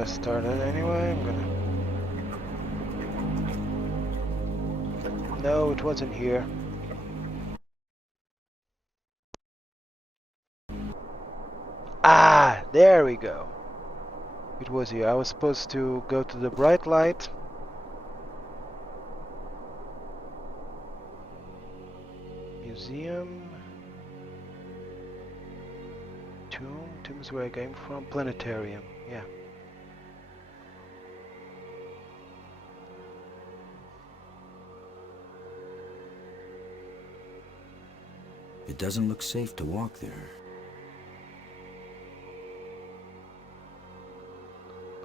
gotta start it anyway. I'm gonna... No, it wasn't here. Ah, there we go. It was here. I was supposed to go to the bright light. Museum. Tomb. Tomb is where I came from. Planetarium. Yeah. It doesn't look safe to walk there.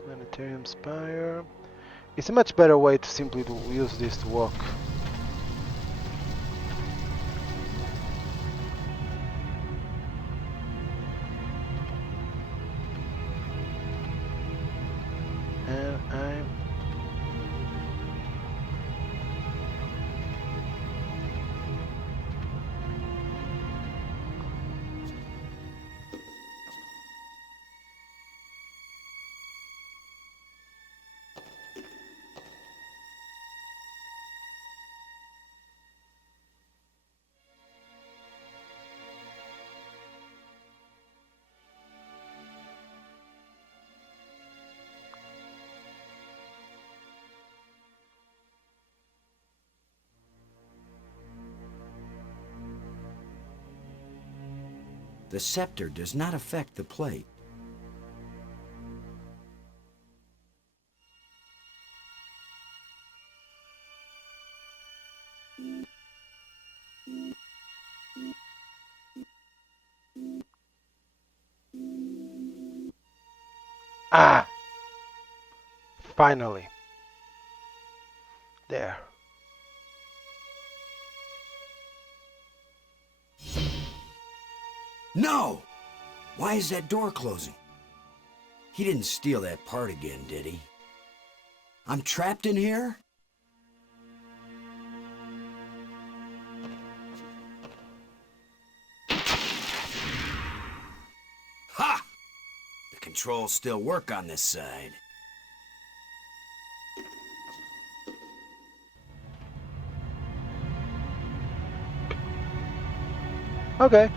Planetarium Spire. It's a much better way to simply use this to walk. And I'm... The scepter does not affect the plate. Ah! Finally. There. No! Why is that door closing? He didn't steal that part again, did he? I'm trapped in here? Ha! The controls still work on this side. Okay.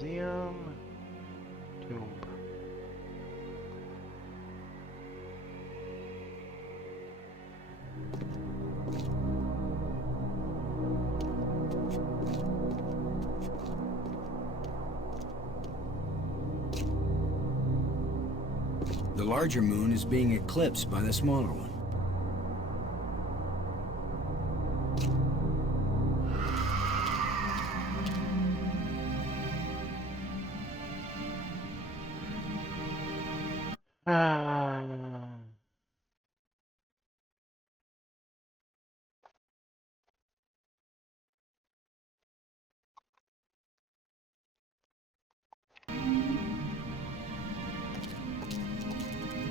Museum. Tomb. The larger moon is being eclipsed by the smaller one. Ah.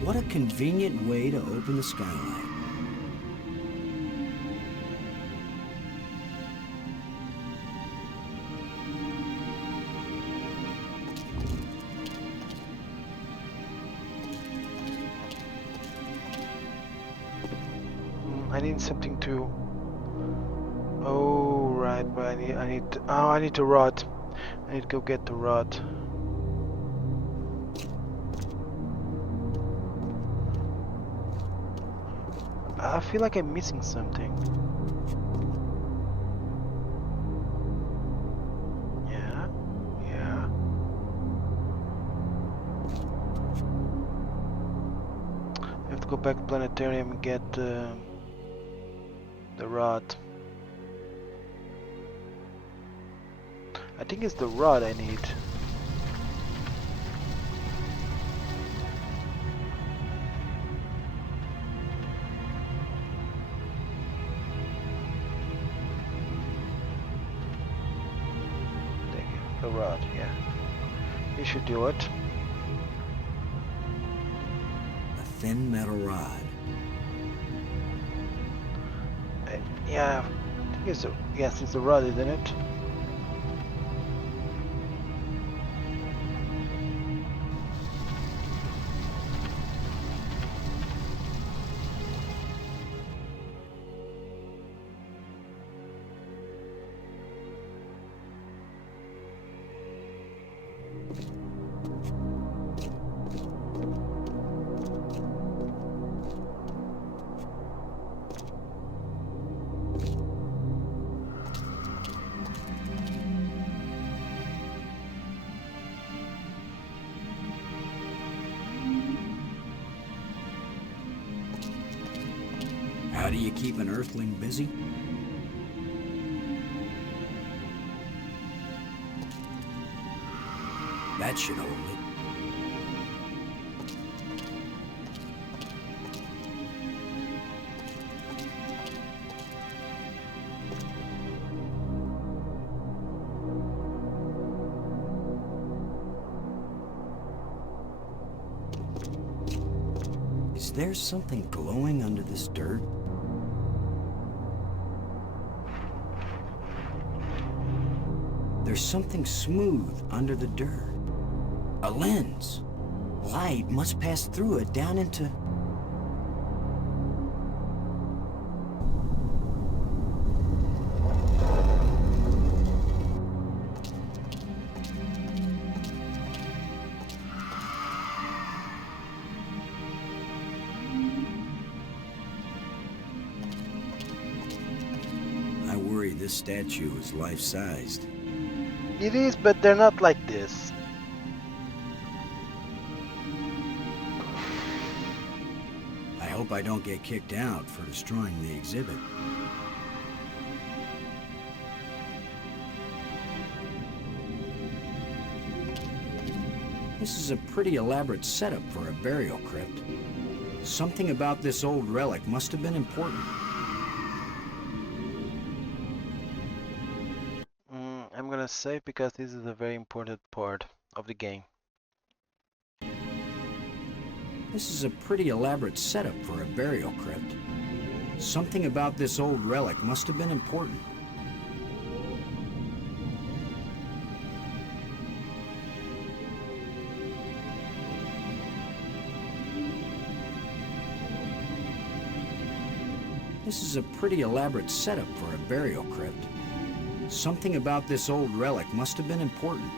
What a convenient way to open the skylight. I need something to... Oh, right, but I need to rod. I need to go get the rod. I feel like I'm missing something. Yeah, yeah. I have to go back to planetarium and get the rod. I think it's the rod I need. A rod, yeah. You should do it. A thin metal rod. And yeah, I think it's a, yes, it's a rod, isn't it? How do you keep an Earthling busy? That should hold it. Is there something glowing under this dirt? There's something smooth under the dirt. A lens. Light must pass through it down into... I worry this statue is life-sized. It is, but they're not like this. I hope I don't get kicked out for destroying the exhibit. This is a pretty elaborate setup for a burial crypt. Something about this old relic must have been important. I'm gonna save because this is a very important part of the game. This is a pretty elaborate setup for a burial crypt. Something about this old relic must have been important. This is a pretty elaborate setup for a burial crypt. Something about this old relic must have been important.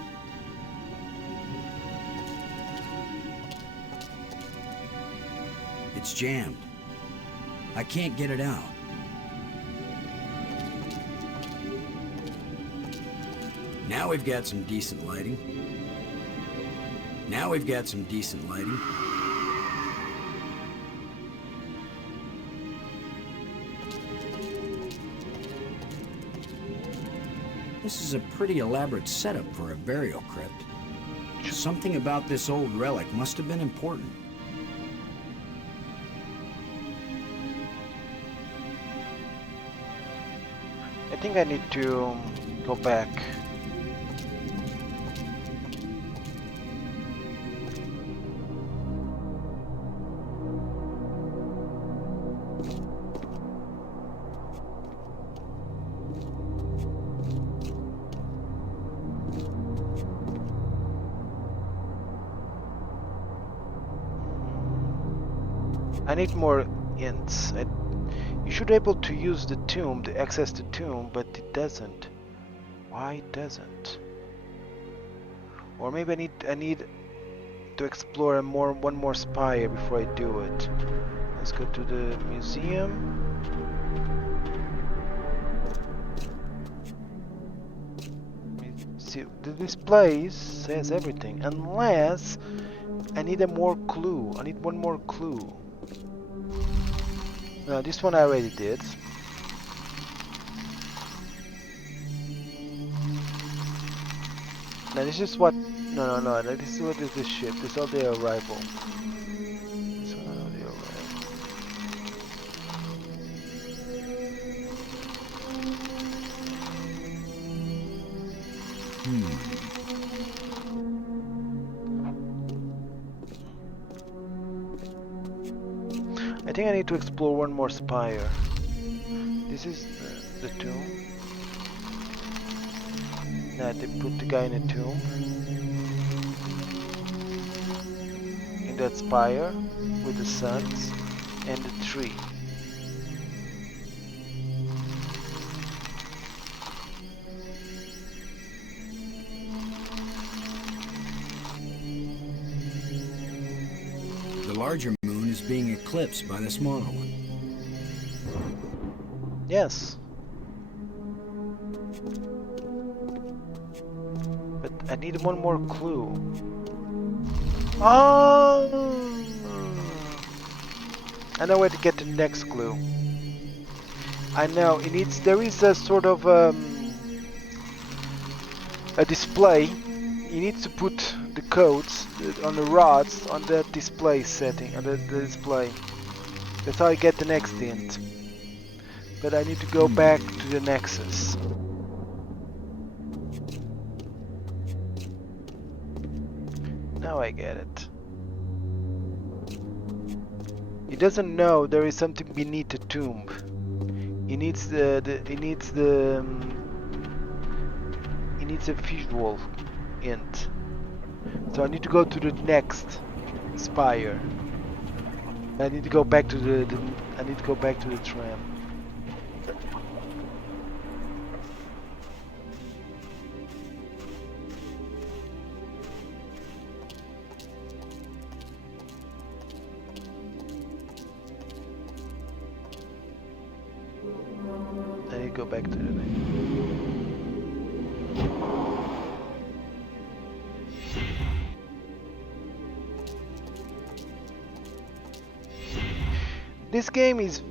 It's jammed. I can't get it out. Now we've got some decent lighting. Now we've got some decent lighting. This is a pretty elaborate setup for a burial crypt. Something about this old relic must have been important. I think I need to go back. I need more hints. You should be able to use the tomb to access the tomb, but it doesn't. Why it doesn't? Or maybe I need to explore one more spire before I do it. Let's go to the museum. See, this place says everything, unless I need a more clue. I need one more clue. No, this one I already did. Now this is what... No, this is what is this ship. This is all the arrival. This one all the arrival. think I need to explore one more spire. This is the tomb. Now they put the guy in a tomb. In that spire with the suns and the tree. The larger moon is being eclipsed by the smaller one. Yes. But I need one more clue. Oh! I know where to get the next clue. I know it needs. There is a sort of a display. You need to put the codes on the rods on that display setting, on the display. That's how I get the next hint. But I need to go back to the Nexus. Now I get it. He doesn't know there is something beneath the tomb. He needs he needs a visual hint. So I need to go to the next spire. I need to go back to the I need to go back to the tram. I need to go back to the This game is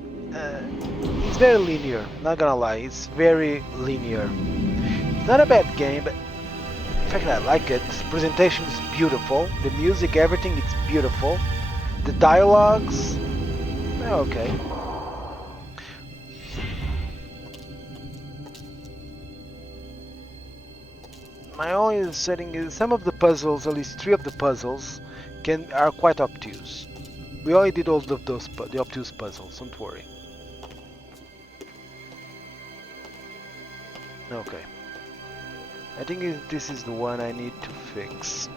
it's very linear, not gonna lie, it's very linear. It's not a bad game, but in fact I like it. The presentation is beautiful, the music, everything, it's beautiful. The dialogues, okay. My only setting is some of the puzzles, at least 3 of the puzzles, are quite obtuse. We already did all of those, the obtuse puzzles, don't worry. Okay. I think this is the one I need to fix.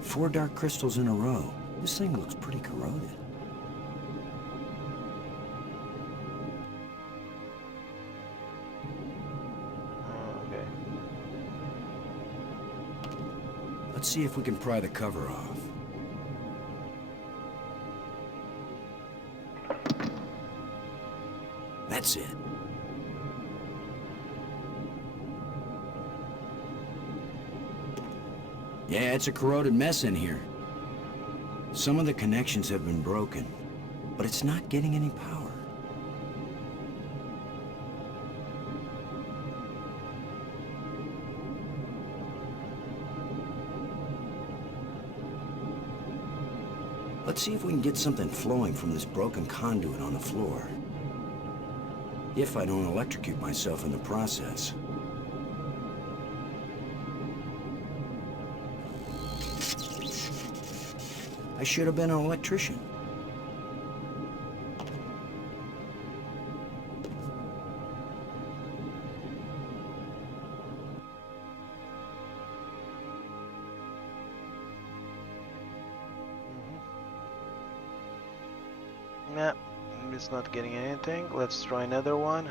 Four dark crystals in a row. This thing looks pretty corroded. Okay. Let's see if we can pry the cover off. That's it. Yeah, it's a corroded mess in here. Some of the connections have been broken, but it's not getting any power. Let's see if we can get something flowing from this broken conduit on the floor. If I don't electrocute myself in the process. I should have been an electrician. Nah, it's not getting anything. Let's try another one.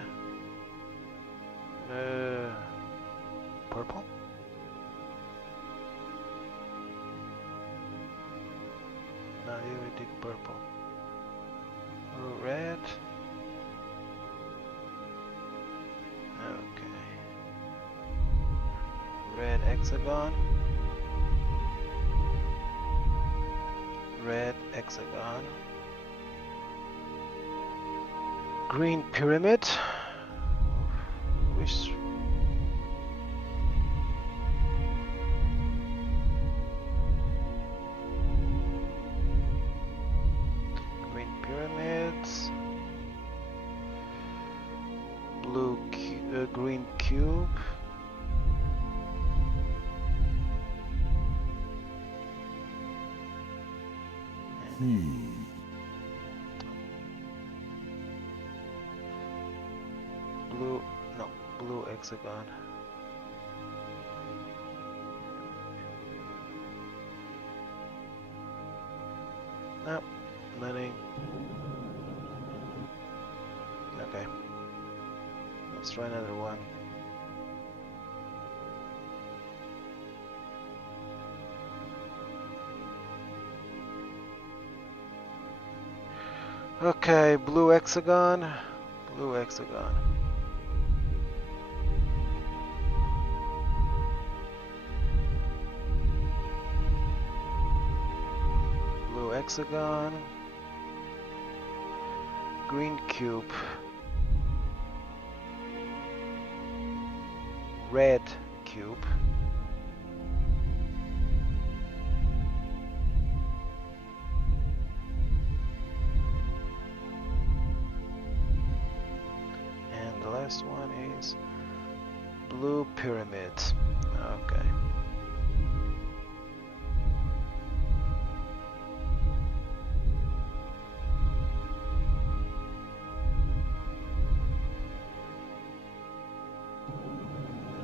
Purple? No, you did purple. Red. Okay. Red hexagon. Red hexagon. Green pyramid. Wish Blue hexagon. Nope, nothing. Okay. Let's try another one. Okay, blue hexagon. Blue hexagon. Blue hexagon. Green cube. Red cube. And the last one is blue pyramid. Okay.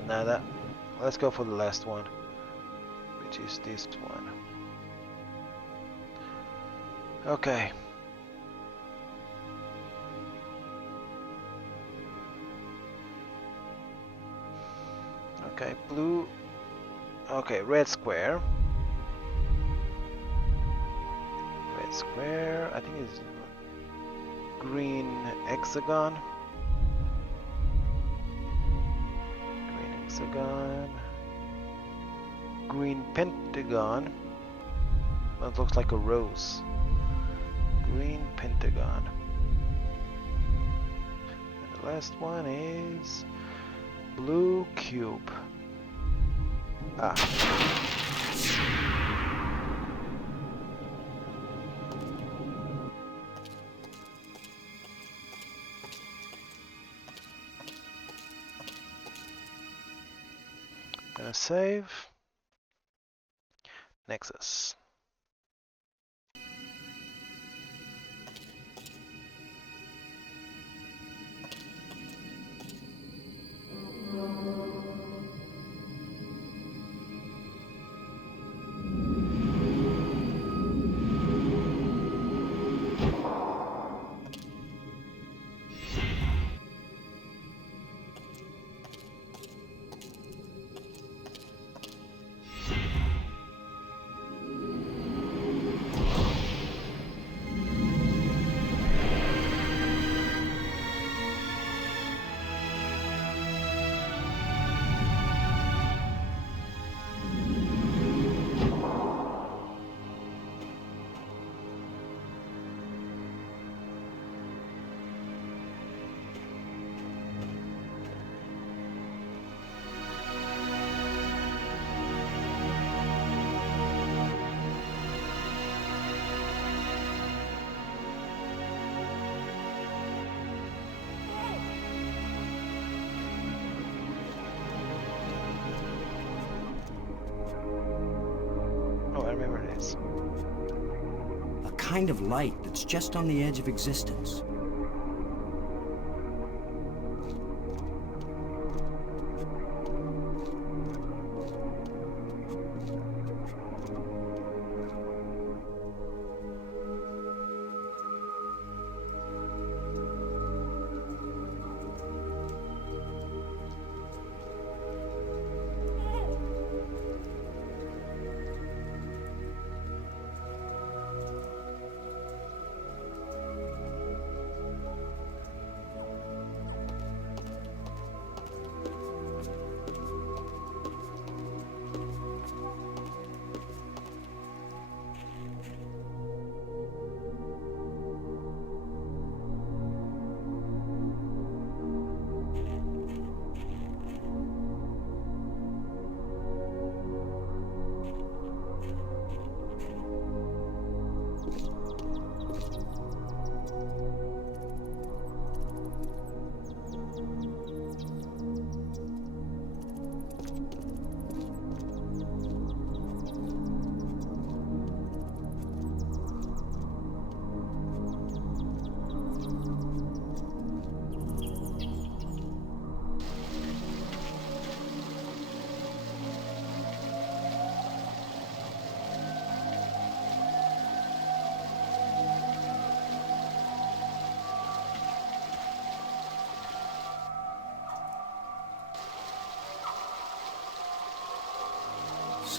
Nada. Let's go for the last one, which is this one. Okay. Okay, blue. Okay, red square. Red square. I think it's green hexagon. Hexagon, green pentagon. That looks like a rose. Green pentagon. And the last one is blue cube. Ah. Gonna save. Nexus. A kind of light that's just on the edge of existence.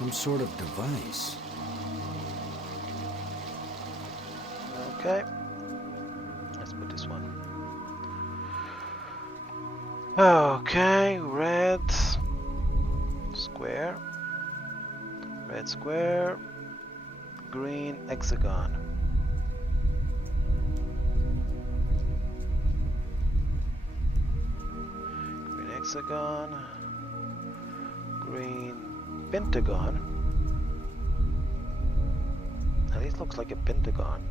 some sort of device. Okay. Let's put this one. Okay, red square. Red square. Green hexagon. Green hexagon. Green pentagon. At least looks like a pentagon.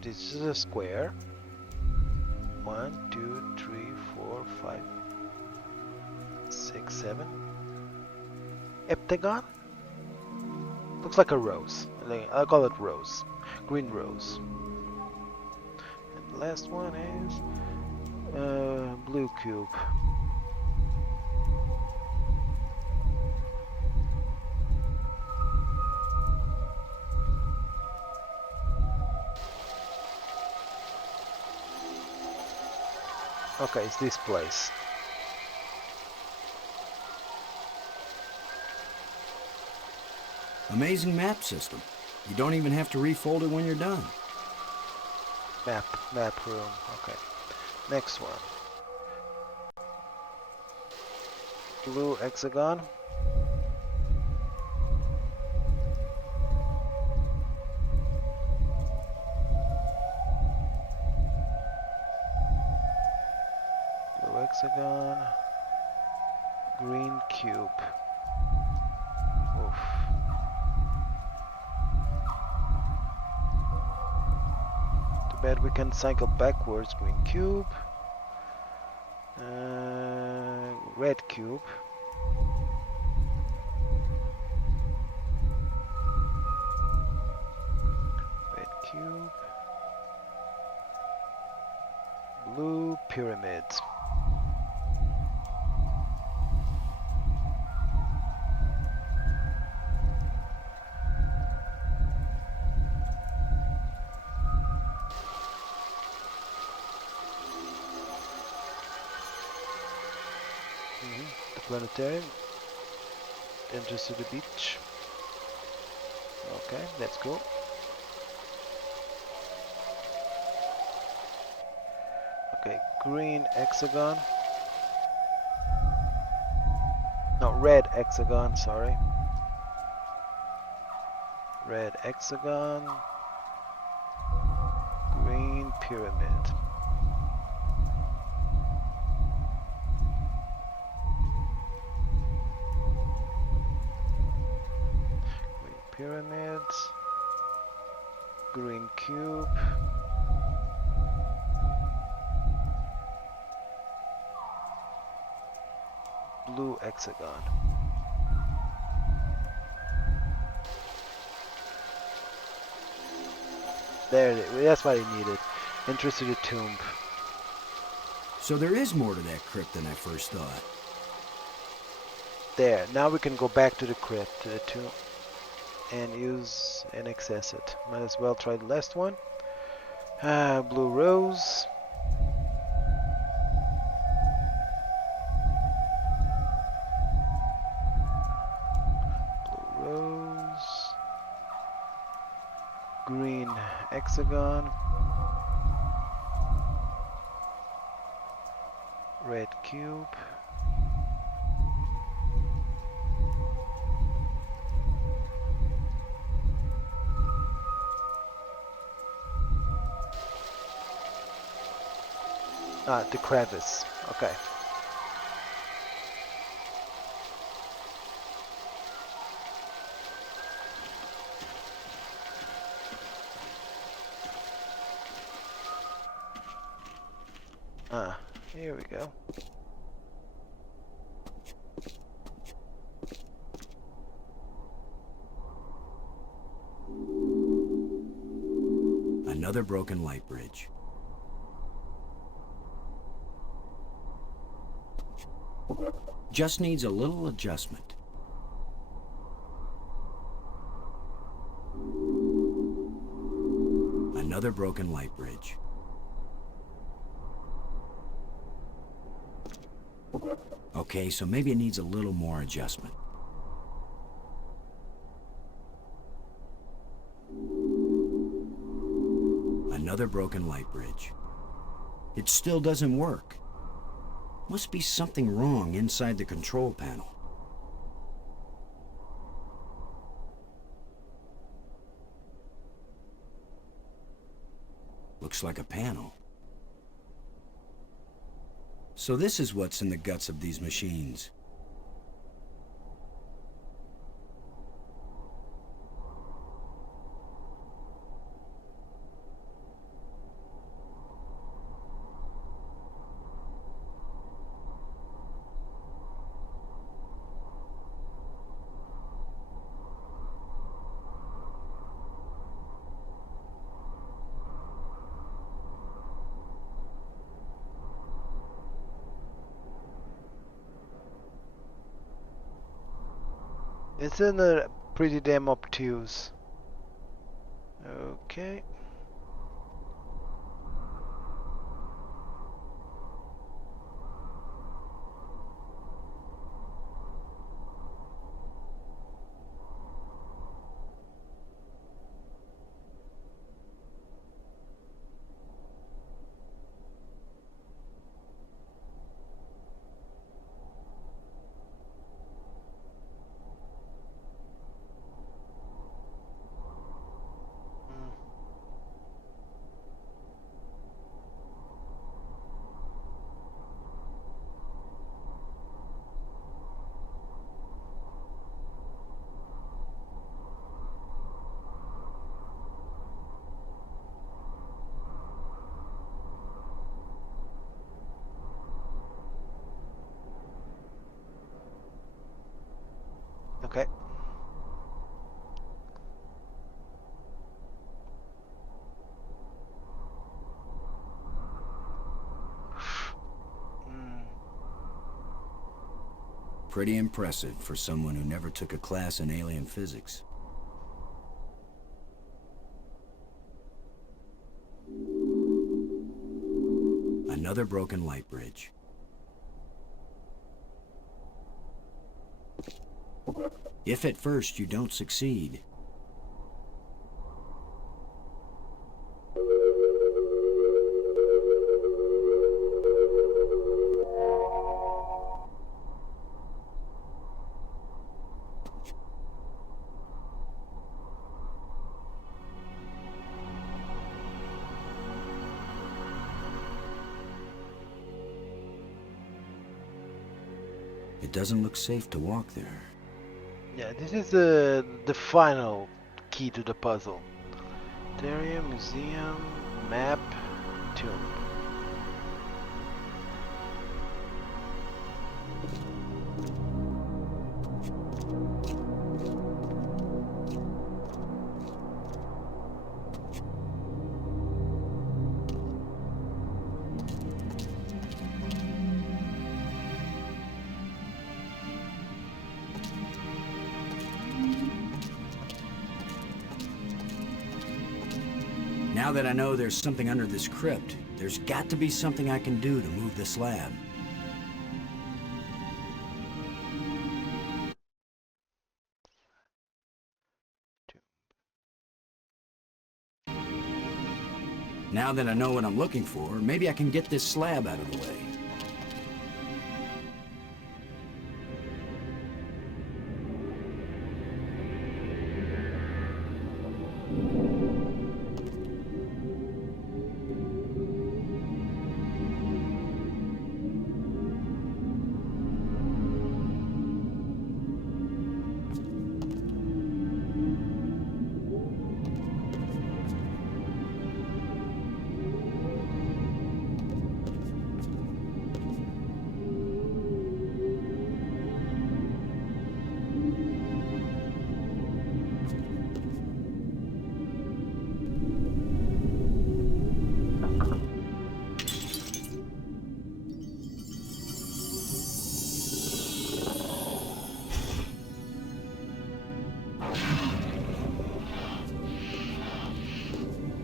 This is a square. 1, 2, 3, 4, 5, 6, 7. Heptagon? Looks like a rose. I'll call it rose. Green rose. And the last one is blue cube. Okay, it's this place. Amazing map system. You don't even have to refold it when you're done. Map room. Okay. Next one. Blue hexagon. Blue hexagon. Green cube. Oof. Too bad we can cycle backwards. Green cube. Red cube. Red cube. Blue pyramid. The planetarium. Entrance to the beach. Okay, let's go. Okay, green hexagon. No, red hexagon, sorry. Red hexagon. Green pyramid. Pyramids, green cube, blue hexagon. There it is. That's what I needed. Entrance to the tomb. So there is more to that crypt than I first thought. There. Now we can go back to the crypt, to the tomb, and use and access it. Might as well try the last one. Blue rose. Blue rose. Green hexagon. Red cube. The crevice. Okay. Here we go. Another broken light bridge. Just needs a little adjustment. Another broken light bridge. Okay, so maybe it needs a little more adjustment. Another broken light bridge. It still doesn't work. Must be something wrong inside the control panel. Looks like a panel. So this is what's in the guts of these machines. Isn't it pretty damn obtuse? Okay. Okay. Pretty impressive for someone who never took a class in alien physics. Another broken light bridge. If at first you don't succeed, it doesn't look safe to walk there. Yeah, this is the final key to the puzzle. Area, museum, map, tomb. Now that I know there's something under this crypt, there's got to be something I can do to move the slab. Now that I know what I'm looking for, maybe I can get this slab out of the way.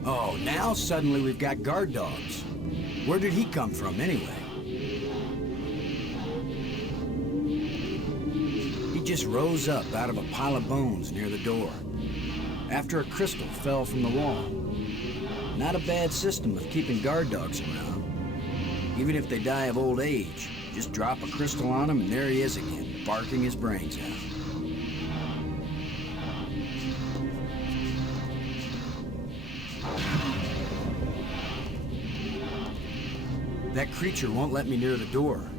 Oh, now suddenly we've got guard dogs. Where did he come from, anyway? He just rose up out of a pile of bones near the door, after a crystal fell from the wall. Not a bad system of keeping guard dogs around. Even if they die of old age, just drop a crystal on him and there he is again, barking his brains out. That creature won't let me near the door.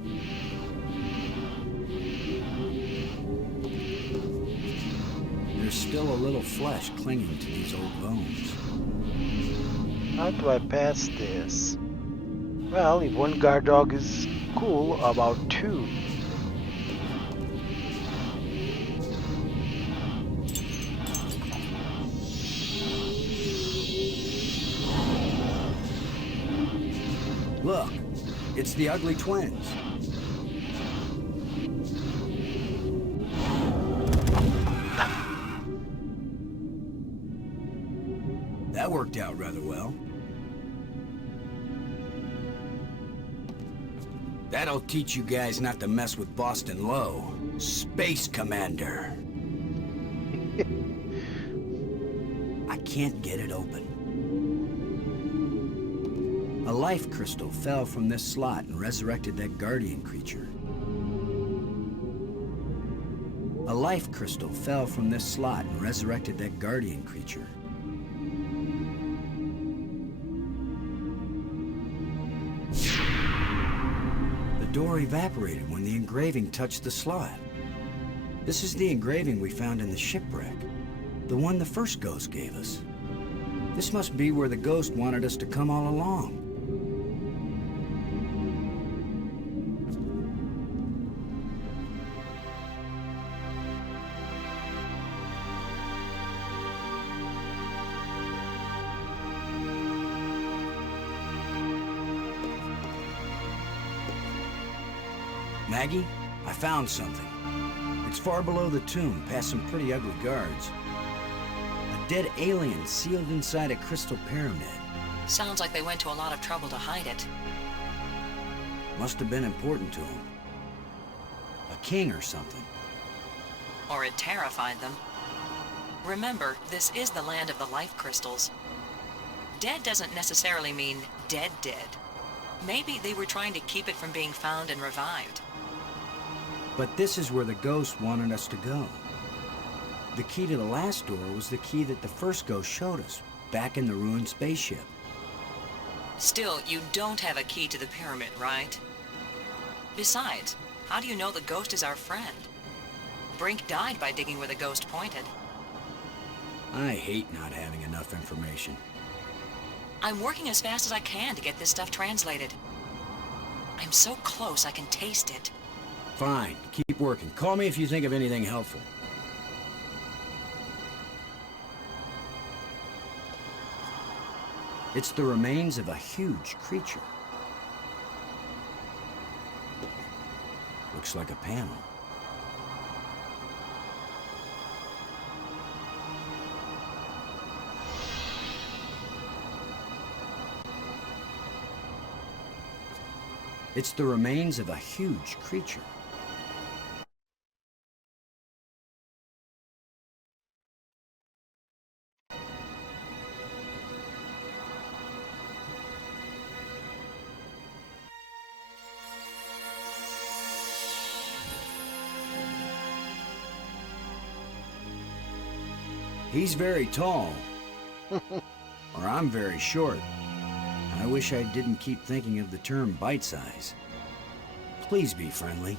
There's still a little flesh clinging to these old bones. How do I pass this? Well, if one guard dog is cool, about two. Look, it's the ugly twins. That worked out rather well. That'll teach you guys not to mess with Boston Low, Space Commander. I can't get it open. A life crystal fell from this slot and resurrected that guardian creature. A life crystal fell from this slot and resurrected that guardian creature. The door evaporated when the engraving touched the slot. This is the engraving we found in the shipwreck. The one the first ghost gave us. This must be where the ghost wanted us to come all along. Maggie, I found something. It's far below the tomb, past some pretty ugly guards. A dead alien sealed inside a crystal pyramid. Sounds like they went to a lot of trouble to hide it. Must have been important to him. A king or something. Or it terrified them. Remember, this is the land of the life crystals. Dead doesn't necessarily mean dead. Maybe they were trying to keep it from being found and revived. But this is where the ghost wanted us to go. The key to the last door was the key that the first ghost showed us, back in the ruined spaceship. Still, you don't have a key to the pyramid, right? Besides, how do you know the ghost is our friend? Brink died by digging where the ghost pointed. I hate not having enough information. I'm working as fast as I can to get this stuff translated. I'm so close I can taste it. Fine, keep working. Call me if you think of anything helpful. It's the remains of a huge creature. Looks like a panel. It's the remains of a huge creature. He's very tall. Or I'm very short. I wish I didn't keep thinking of the term bite size. Please be friendly.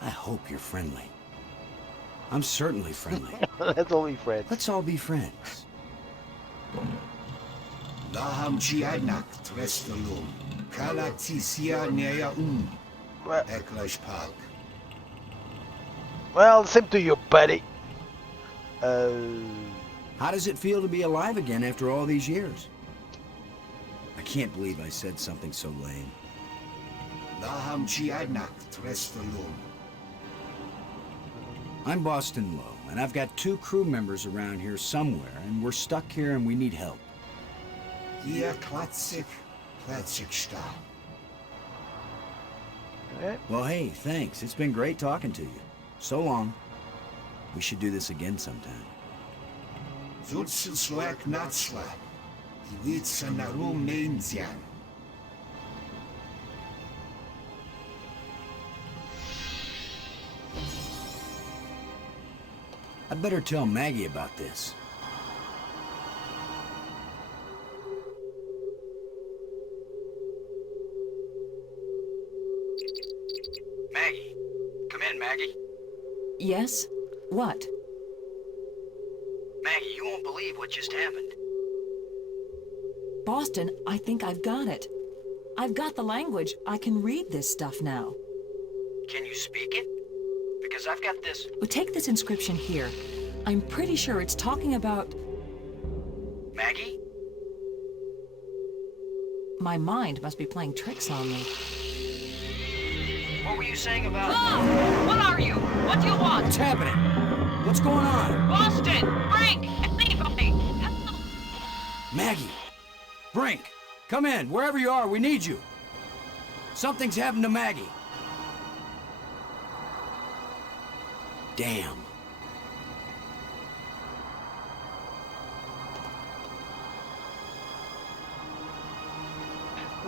I hope you're friendly. I'm certainly friendly. Let's all be friends. Let's all be friends. Laham Chianak Trestalum, Kalatisia Nea Well, Eklash Park. well, same to you, buddy. How does it feel to be alive again after all these years? I can't believe I said something so lame. Laham Chianak Trestalum. I'm Boston Low, and I've got 2 crew members around here somewhere, and we're stuck here and we need help. Hier Klatsik, Klatsik Star. Alright. Well, hey, thanks. It's been great talking to you. So long. We should do this again sometime. Zultsen Slack Natsla. Iwitsanarum Mainzian. I better tell Maggie about this. Maggie. Come in, Maggie. Yes? What? Maggie, you won't believe what just happened. Boston, I think I've got it. I've got the language. I can read this stuff now. Can you speak it? Because I've got this... But take this inscription here. I'm pretty sure it's talking about... Maggie? My mind must be playing tricks on me. What were you saying about... Oh! What are you? What do you want? What's happening? What's going on? Boston! Brink! Anybody! Help! Maggie! Brink! Come in, wherever you are, we need you. Something's happened to Maggie. Damn.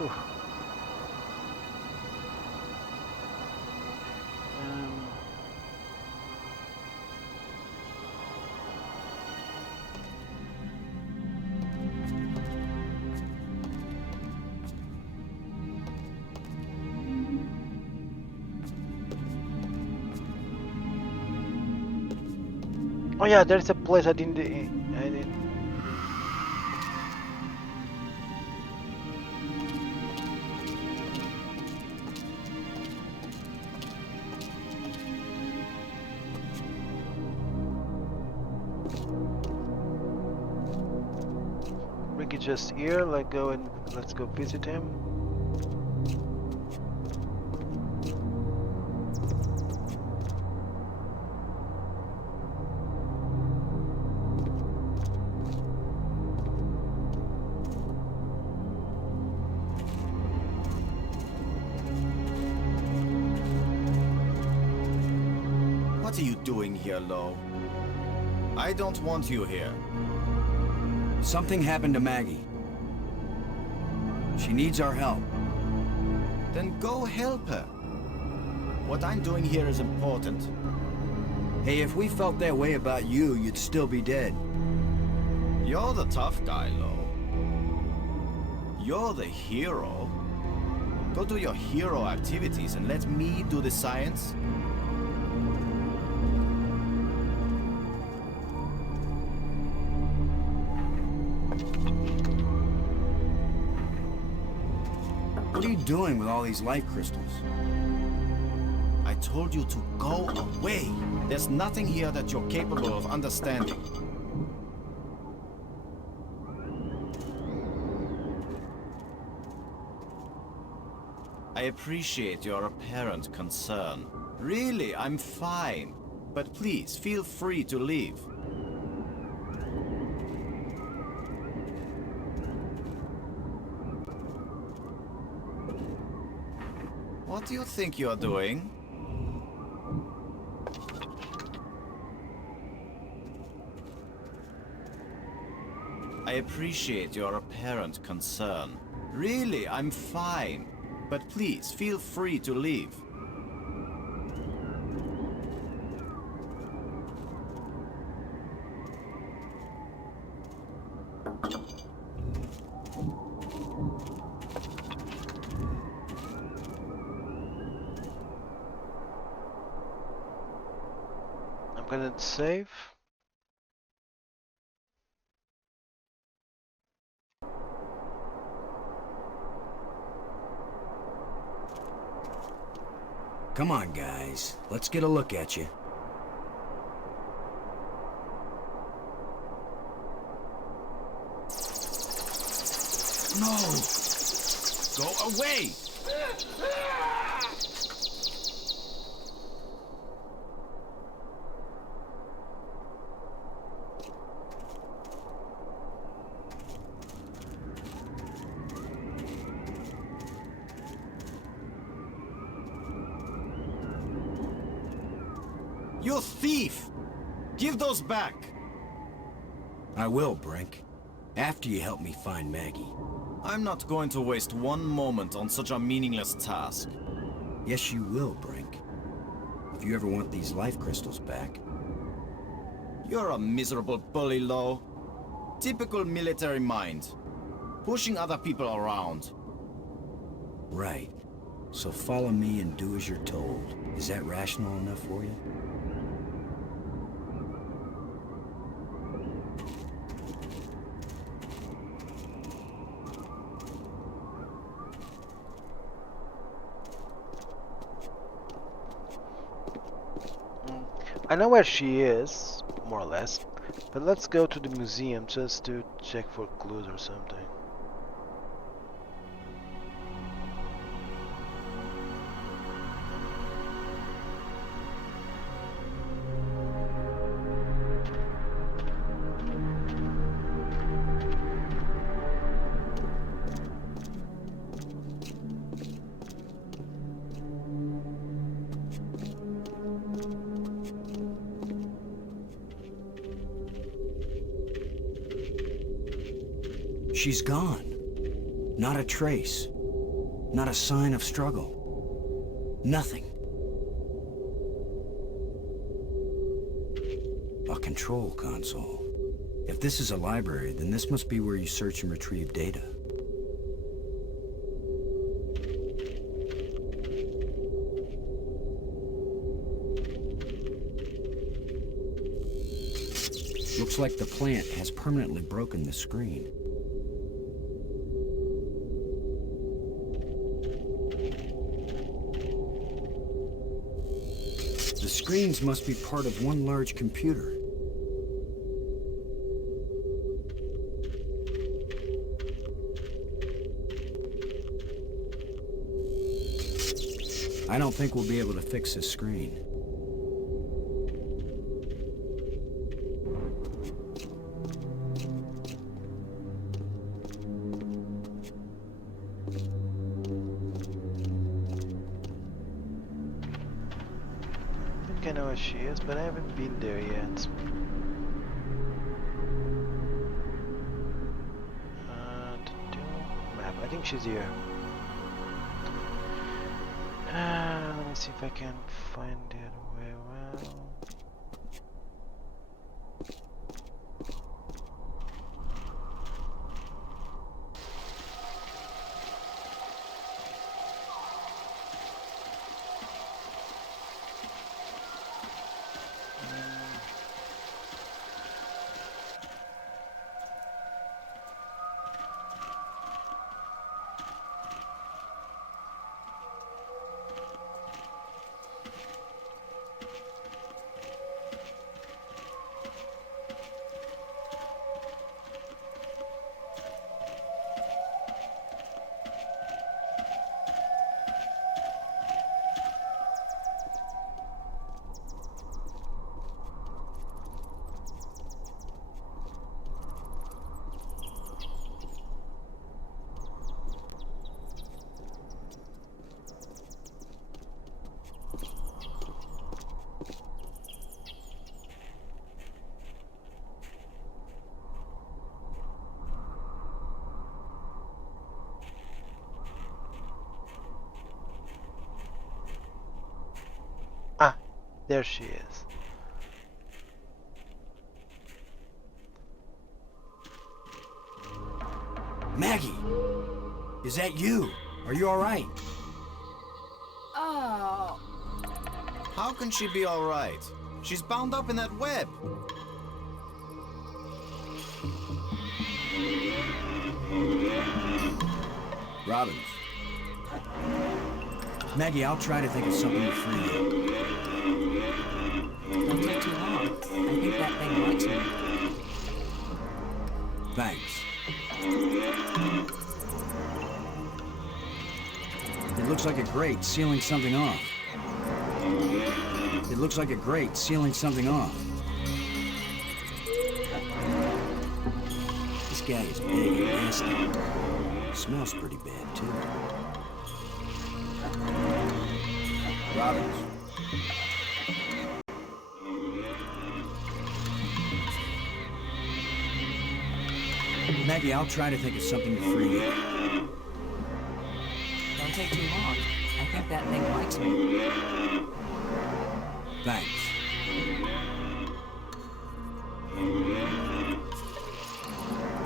Ooh. Oh yeah, there's a place I didn't. Ricky just here. Let's go visit him. What are you doing here, Lo? I don't want you here. Something happened to Maggie. She needs our help. Then go help her. What I'm doing here is important. Hey, if we felt that way about you, you'd still be dead. You're the tough guy, Lo. You're the hero. Go do your hero activities and let me do the science. What are you doing with all these life crystals? I told you to go away. There's nothing here that you're capable of understanding. I appreciate your apparent concern. Really, I'm fine. But please, feel free to leave. What do you think you're doing? I appreciate your apparent concern. Really, I'm fine. But please, feel free to leave. I'm gonna save. Come on, guys. Let's get a look at you. No! Go away! You thief! Give those back! I will, Brink. After you help me find Maggie. I'm not going to waste one moment on such a meaningless task. Yes, you will, Brink. If you ever want these life crystals back. You're a miserable bully, Lo. Typical military mind. Pushing other people around. Right. So follow me and do as you're told. Is that rational enough for you? I know where she is, more or less, but let's go to the museum just to check for clues or something. She's gone. Not a trace. Not a sign of struggle. Nothing. A control console. If this is a library, then this must be where you search and retrieve data. Looks like the plant has permanently broken the screen. The screens must be part of one large computer. I don't think we'll be able to fix this screen. I know where she is, but I haven't been there yet. Map. I think she's here. Let me see if I can find it very well. Ah, there she is. Maggie! Is that you? Are you all right? Oh. How can she be alright? She's bound up in that web. Robbins. Maggie, I'll try to think of something to free you. Don't take too long. I think that thing likes me. Thanks. It looks like a grate sealing something off. It looks like a grate sealing something off. This guy is big and nasty. Smells pretty bad, too. Robbins. Maggie, I'll try to think of something to free you. Don't take too long. I think that thing likes me. Thanks.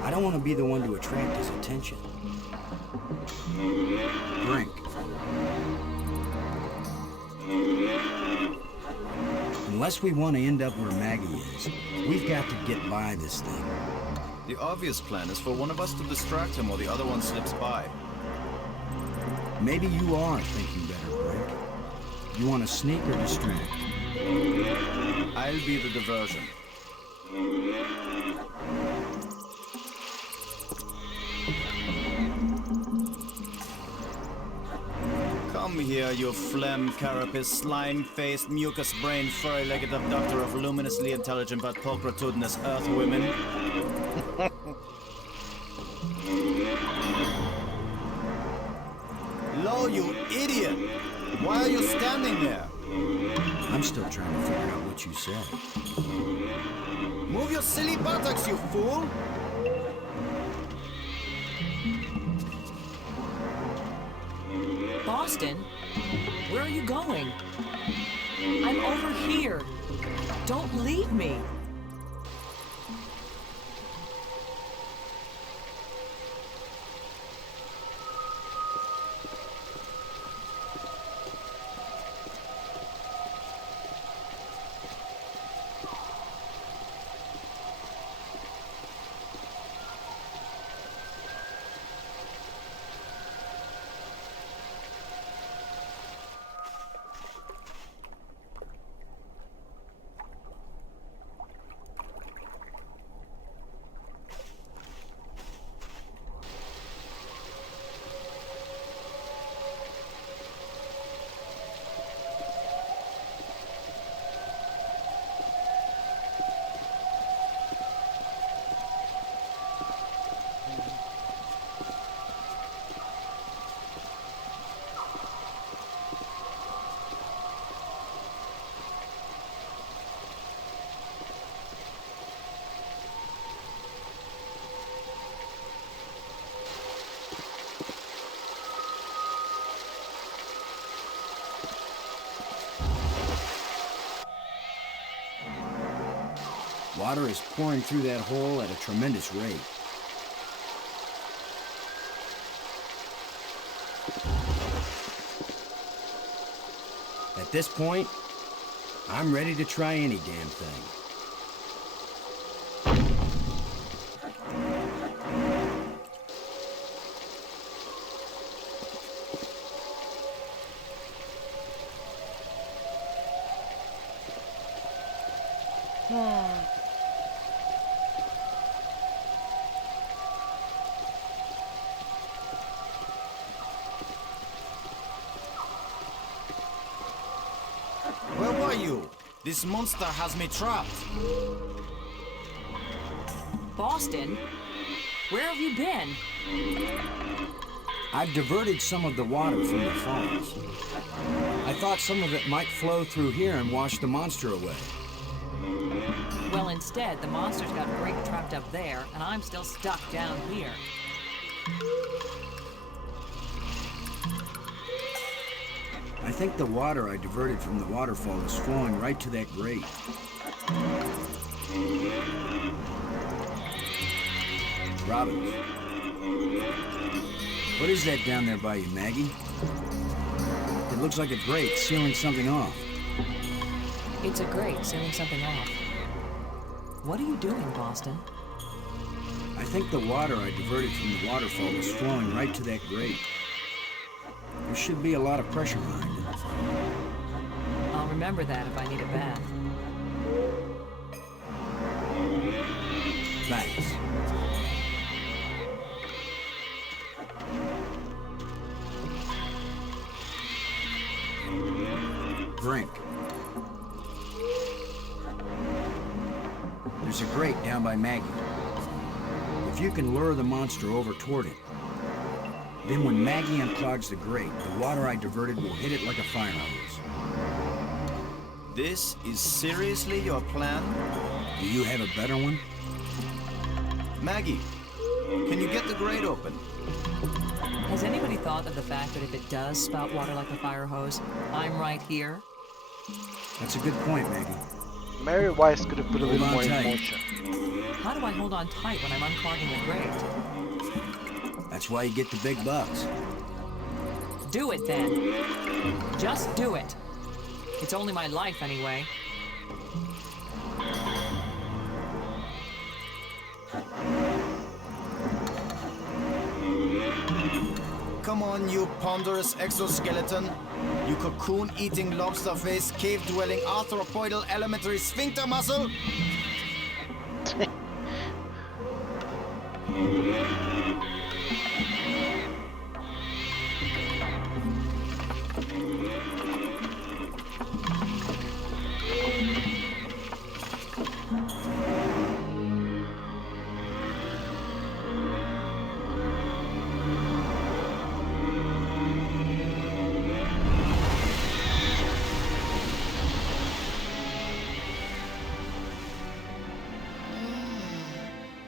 I don't want to be the one to attract his attention. Drink. Unless we want to end up where Maggie is, we've got to get by this thing. The obvious plan is for one of us to distract him while the other one slips by. Maybe you are thinking better, Brink. You want to sneak or distract? I'll be the diversion. Come here, you phlegm carapace, slime-faced, mucus-brained, furry-legged abductor of luminously intelligent but pulchritudinous earthwomen. Lo, you idiot! Why are you standing there? I'm still trying to figure out what you said. Move your silly buttocks, you fool! Boston? Where are you going? I'm over here. Don't leave me. Water is pouring through that hole at a tremendous rate. At this point, I'm ready to try any damn thing. Where were you? This monster has me trapped. Boston? Where have you been? I've diverted some of the water from the falls. I thought some of it might flow through here and wash the monster away. Well, instead, the monster's got Brink trapped up there, and I'm still stuck down here. I think the water I diverted from the waterfall is flowing right to that grate. Robbins. What is that down there by you, Maggie? It looks like a grate sealing something off. It's a grate sealing something off. What are you doing, Boston? I think the water I diverted from the waterfall is flowing right to that grate. There should be a lot of pressure behind it. I'll remember that if I need a bath. Thanks. Drink. There's a grate down by Maggie. If you can lure the monster over toward it, then when Maggie unclogs the grate, the water I diverted will hit it like a fire hose. This is seriously your plan? Do you have a better one? Maggie, Can you get the grate open? Has anybody thought of the fact that if it does spout water like a fire hose, I'm right here? That's a good point, Maggie. Mary Weiss could have put a Hold little on more tight. emotion. How do I hold on tight when I'm unclogging the grate? That's why you get the big bucks. Do it then. Just do it. It's only my life anyway. Come on, you ponderous exoskeleton. You cocoon-eating lobster face, cave-dwelling arthropoidal elementary sphincter muscle.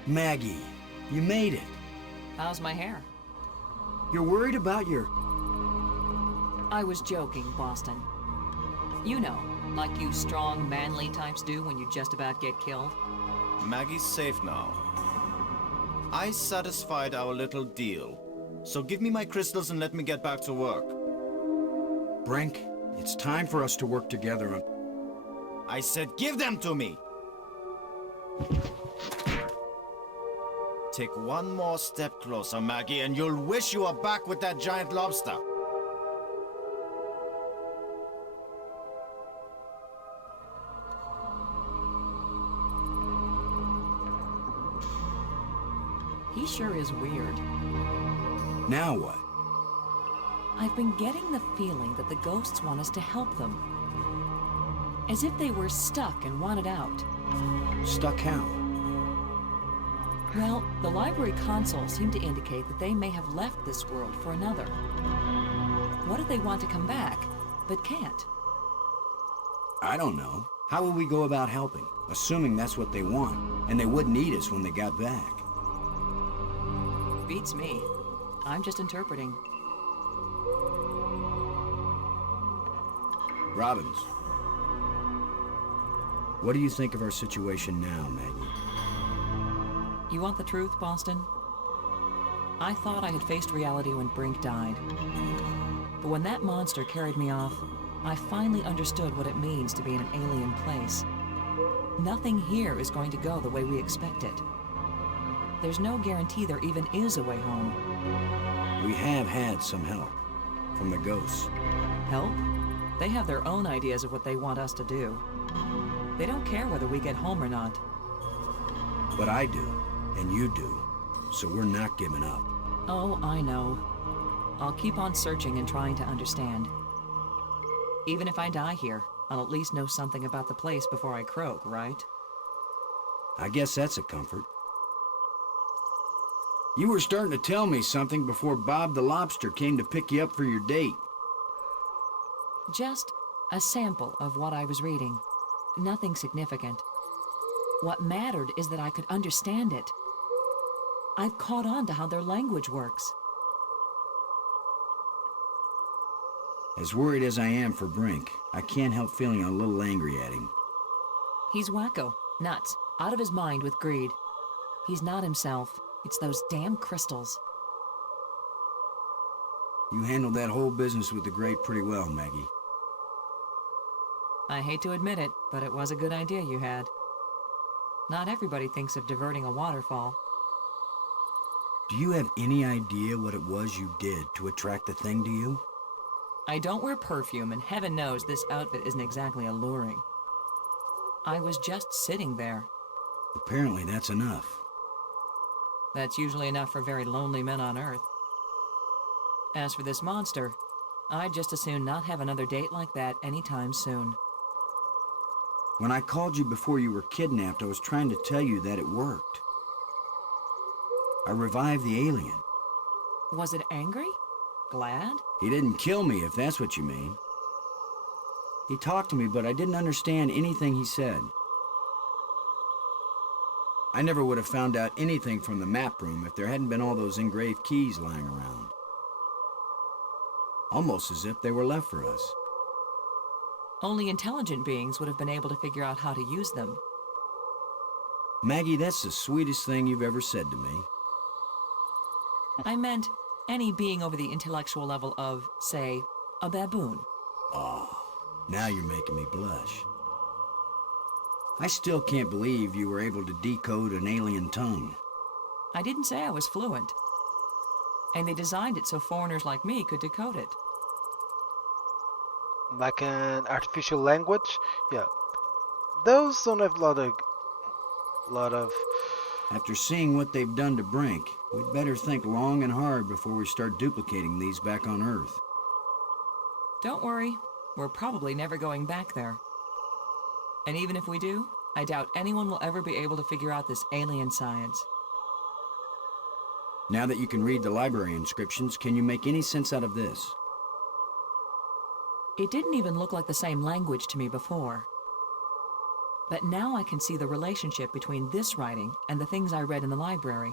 Maggie, you made it. How's my hair? You're worried about your... I was joking, Boston. You know, like you strong, manly types do when you just about get killed. Maggie's safe now. I satisfied our little deal. So give me my crystals and let me get back to work. Brink, it's time for us to work together on... I said give them to me! Take one more step closer, Maggie, and you'll wish you were back with that giant lobster. He sure is weird. Now what? I've been getting the feeling that the ghosts want us to help them. As if they were stuck and wanted out. Stuck how? Well, the library consoles seem to indicate that they may have left this world for another. What if they want to come back, but can't? I don't know. How would we go about helping? Assuming that's what they want, and they wouldn't eat us when they got back. Beats me. I'm just interpreting. Robbins. What do you think of our situation now, Maggie? You want the truth, Boston? I thought I had faced reality when Brink died. But when that monster carried me off, I finally understood what it means to be in an alien place. Nothing here is going to go the way we expect it. There's no guarantee there even is a way home. We have had some help from the ghosts. Help? They have their own ideas of what they want us to do. They don't care whether we get home or not. But I do, and you do, so we're not giving up. Oh, I know. I'll keep on searching and trying to understand. Even if I die here, I'll at least know something about the place before I croak, right? I guess that's a comfort. You were starting to tell me something before Bob the Lobster came to pick you up for your date. Just a sample of what I was reading. Nothing significant. What mattered is that I could understand it. I've caught on to how their language works. As worried as I am for Brink, I can't help feeling a little angry at him. He's wacko, nuts, out of his mind with greed. He's not himself. It's those damn crystals. You handled that whole business with the grate pretty well, Maggie. I hate to admit it, but it was a good idea you had. Not everybody thinks of diverting a waterfall. Do you have any idea what it was you did to attract the thing to you? I don't wear perfume, and heaven knows this outfit isn't exactly alluring. I was just sitting there. Apparently that's enough. That's usually enough for very lonely men on Earth. As for this monster, I'd just as soon not have another date like that anytime soon. When I called you before you were kidnapped, I was trying to tell you that it worked. I revived the alien. Was it angry? Glad? He didn't kill me, if that's what you mean. He talked to me, but I didn't understand anything he said. I never would have found out anything from the map room if there hadn't been all those engraved keys lying around. Almost as if they were left for us. Only intelligent beings would have been able to figure out how to use them. Maggie, that's the sweetest thing you've ever said to me. I meant any being over the intellectual level of, say, a baboon. Oh, now you're making me blush. I still can't believe you were able to decode an alien tongue. I didn't say I was fluent. And they designed it so foreigners like me could decode it. Like an artificial language? Yeah. Those don't have a lot of... After seeing what they've done to Brink, we'd better think long and hard before we start duplicating these back on Earth. Don't worry, we're probably never going back there. And even if we do, I doubt anyone will ever be able to figure out this alien science. Now that you can read the library inscriptions, can you make any sense out of this? It didn't even look like the same language to me before. But now I can see the relationship between this writing and the things I read in the library.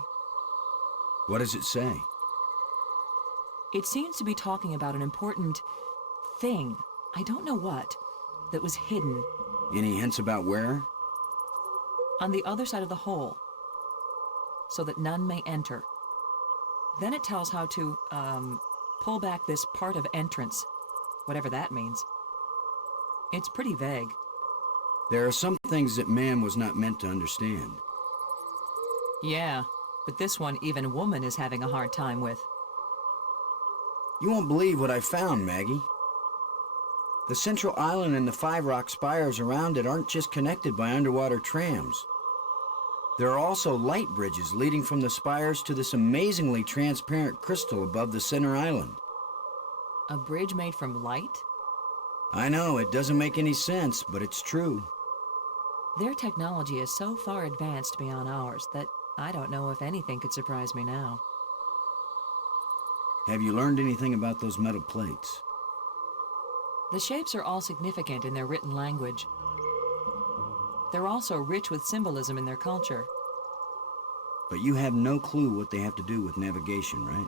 What does it say? It seems to be talking about an important thing, I don't know what, that was hidden Any hints about where? on the other side of the hole, so that none may enter. Then it tells how to, pull back this part of entrance, whatever that means. It's pretty vague. There are some things that man was not meant to understand. Yeah, but this one even woman is having a hard time with. You won't believe what I found, Maggie. The central island and the 5 rock spires around it aren't just connected by underwater trams. There are also light bridges leading from the spires to this amazingly transparent crystal above the center island. A bridge made from light? I know, it doesn't make any sense, but it's true. Their technology is so far advanced beyond ours that I don't know if anything could surprise me now. Have you learned anything about those metal plates? The shapes are all significant in their written language. They're also rich with symbolism in their culture. But you have no clue what they have to do with navigation, right?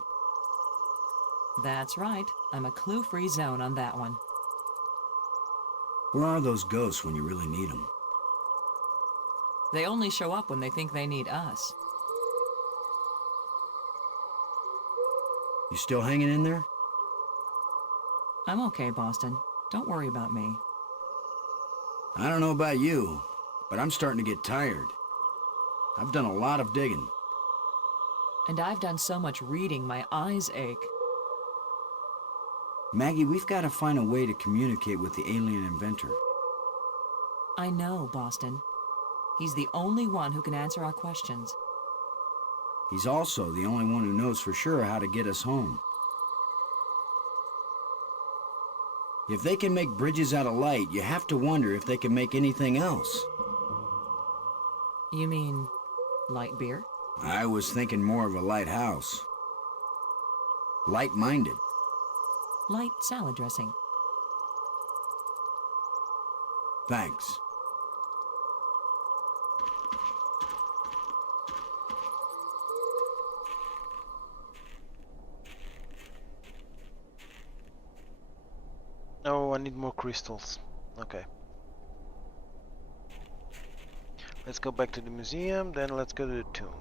That's right. I'm a clue-free zone on that one. Where are those ghosts when you really need them? They only show up when they think they need us. You still hanging in there? I'm okay, Boston. Don't worry about me. I don't know about you, but I'm starting to get tired. I've done a lot of digging. And I've done so much reading, my eyes ache. Maggie, we've got to find a way to communicate with the alien inventor. I know, Boston. He's the only one who can answer our questions. He's also the only one who knows for sure how to get us home. If they can make bridges out of light, you have to wonder if they can make anything else. You mean light beer? I was thinking more of a lighthouse. Light-minded. Light salad dressing. Thanks. Oh, I need more crystals. Okay. Let's go back to the museum, then let's go to the tomb.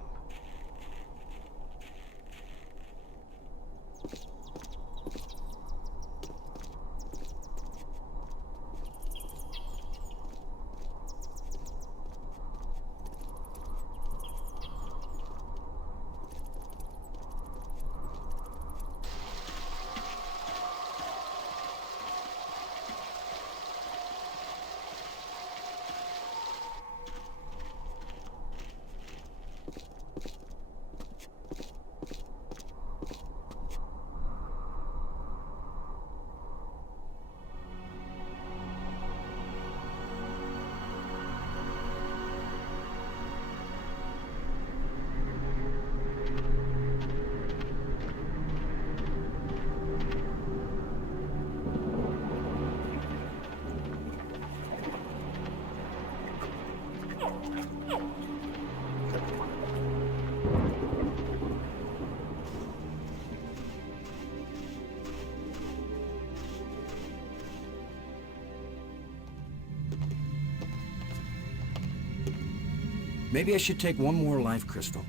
Maybe I should take one more life crystal.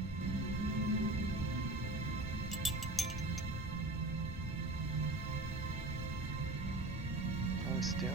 Oh, still.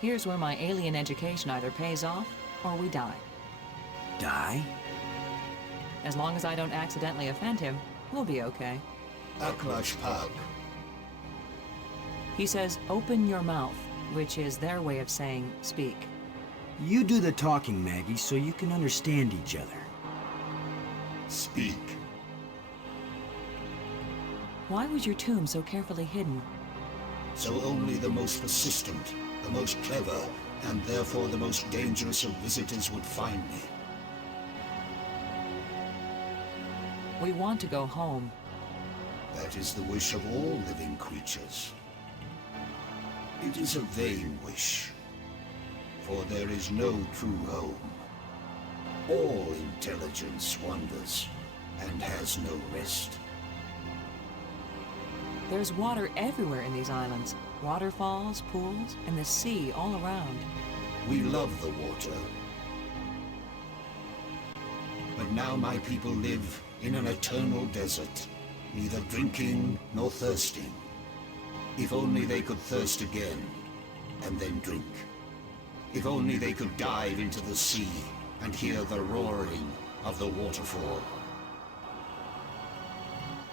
Here's where my alien education either pays off or we die. Die? As long as I don't accidentally offend him, we'll be okay. Aklash Pag. He says, open your mouth, which is their way of saying speak. You do the talking, Maggie, so you can understand each other. Speak. Why was your tomb so carefully hidden? So only the most persistent, the most clever, and therefore the most dangerous of visitors would find me. We want to go home. That is the wish of all living creatures. It is a vain wish, for there is no true home. All intelligence wanders and has no rest. There's water everywhere in these islands. Waterfalls, pools, and the sea all around. We love the water. But now my people live in an eternal desert, neither drinking nor thirsting. If only they could thirst again, and then drink. If only they could dive into the sea and hear the roaring of the waterfall.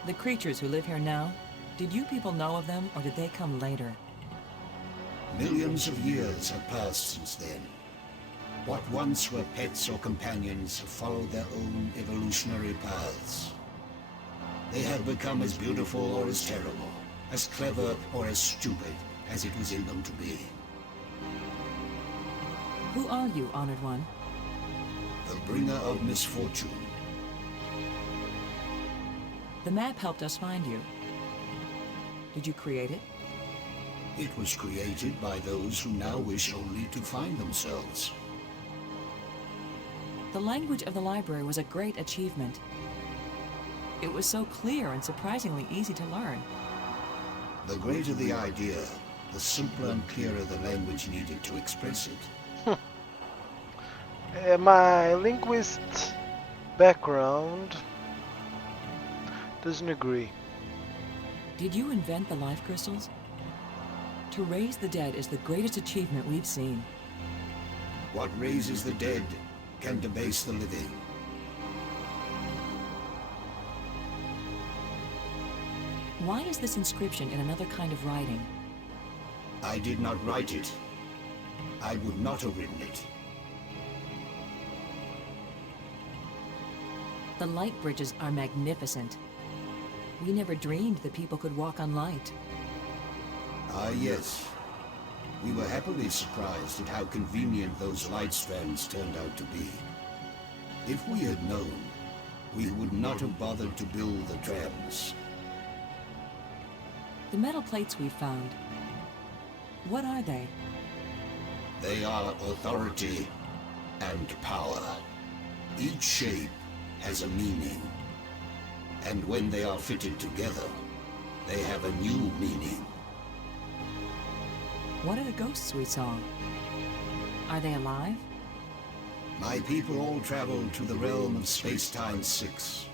The creatures who live here now, did you people know of them, or did they come later? Millions of years have passed since then. What once were pets or companions have followed their own evolutionary paths. They have become as beautiful or as terrible, as clever or as stupid as it was in them to be. Who are you, Honored One? The bringer of misfortune. The map helped us find you. Did you create it? It was created by those who now wish only to find themselves. The language of the library was a great achievement. It was so clear and surprisingly easy to learn. The greater the idea, the simpler and clearer the language needed to express it. My linguist background doesn't agree. Did you invent the life crystals? To raise the dead is the greatest achievement we've seen. What raises the dead can debase the living. Why is this inscription in another kind of writing? I did not write it. I would not have written it. The light bridges are magnificent. We never dreamed that people could walk on light. Ah, yes. We were happily surprised at how convenient those light strands turned out to be. If we had known, we would not have bothered to build the trams. The metal plates we found, what are they? They are authority and power. Each shape has a meaning. And when they are fitted together, they have a new meaning. What are the ghosts we saw? Are they alive? My people all traveled to the realm of Space-Time 6,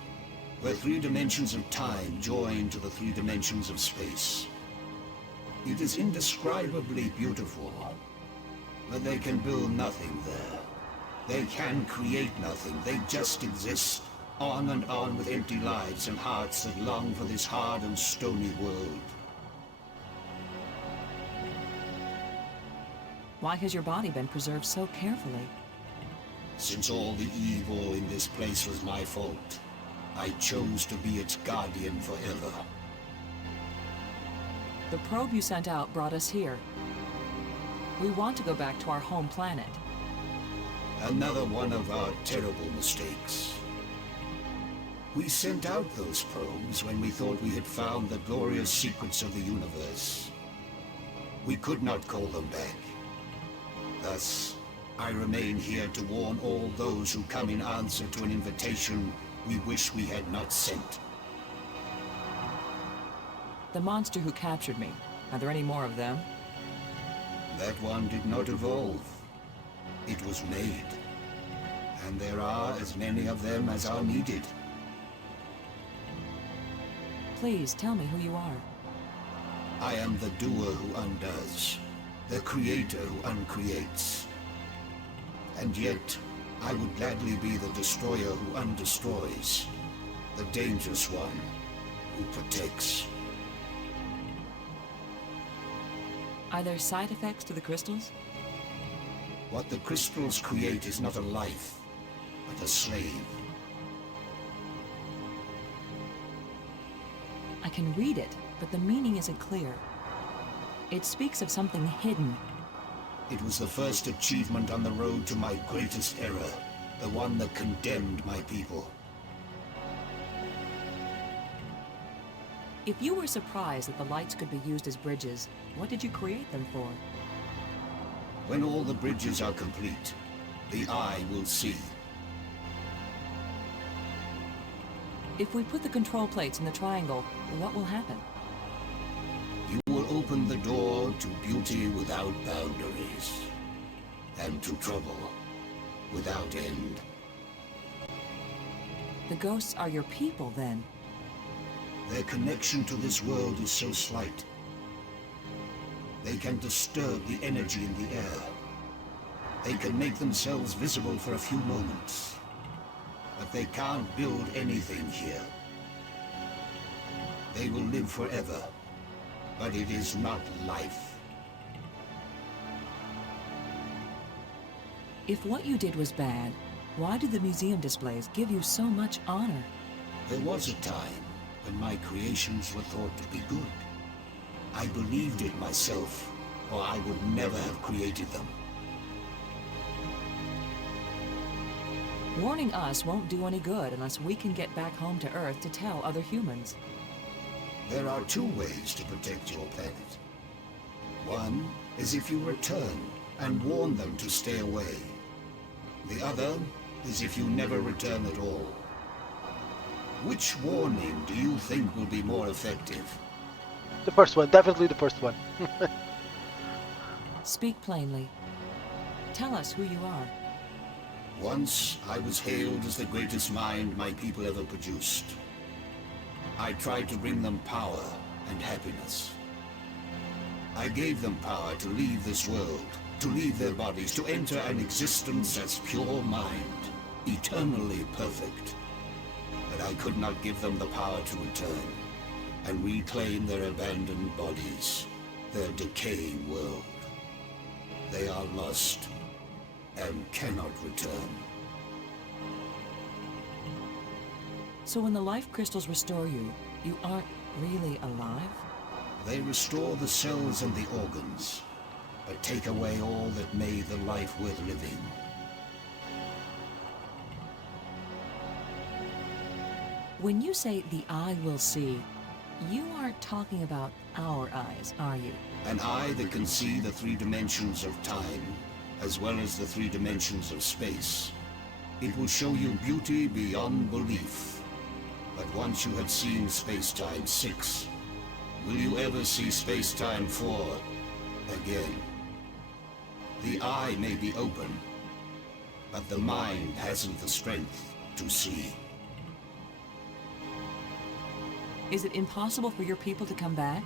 where 3 dimensions of time join to the 3 dimensions of space. It is indescribably beautiful, but they can build nothing there. They can create nothing, they just exist, on and on with empty lives and hearts that long for this hard and stony world. Why has your body been preserved so carefully? Since all the evil in this place was my fault, I chose to be its guardian forever. The probe you sent out brought us here. We want to go back to our home planet. Another one of our terrible mistakes. We sent out those probes when we thought we had found the glorious secrets of the universe. We could not call them back. Thus, I remain here to warn all those who come in answer to an invitation we wish we had not sent. The monster who captured me, are there any more of them? That one did not evolve. It was made. And there are as many of them as are needed. Please tell me who you are. I am the doer who undoes, the creator who uncreates. And yet, I would gladly be the destroyer who undestroys, the dangerous one who protects. Are there side effects to the crystals? What the crystals create is not a life, but a slave. I can read it, but the meaning isn't clear. It speaks of something hidden. It was the first achievement on the road to my greatest error, the one that condemned my people. If you were surprised that the lights could be used as bridges, what did you create them for? When all the bridges are complete, the eye will see. If we put the control plates in the triangle, what will happen? You will open the door to beauty without boundaries, and to trouble without end. The ghosts are your people, then. Their connection to this world is so slight. They can disturb the energy in the air. They can make themselves visible for a few moments. But they can't build anything here. They will live forever, but it is not life. If what you did was bad, why do the museum displays give you so much honor? There was a time when my creations were thought to be good. I believed it myself, or I would never have created them. Warning us won't do any good unless we can get back home to Earth to tell other humans. There are 2 ways to protect your planet. One is if you return and warn them to stay away. The other is if you never return at all. Which warning do you think will be more effective? The first one, definitely the first one. Speak plainly. Tell us who you are. Once I was hailed as the greatest mind my people ever produced. I tried to bring them power and happiness. I gave them power to leave this world, to leave their bodies, to enter an existence as pure mind, eternally perfect. But I could not give them the power to return and reclaim their abandoned bodies, their decaying world. They are lost and cannot return. So when the life crystals restore you, you aren't really alive? They restore the cells and the organs, but take away all that made the life worth living. When you say the eye will see, you aren't talking about our eyes, are you? An eye that can see the 3 dimensions of time, as well as the 3 dimensions of space. It will show you beauty beyond belief. But once you have seen Space-Time 6, will you ever see Space-Time 4 again? The eye may be open, but the mind hasn't the strength to see. Is it impossible for your people to come back?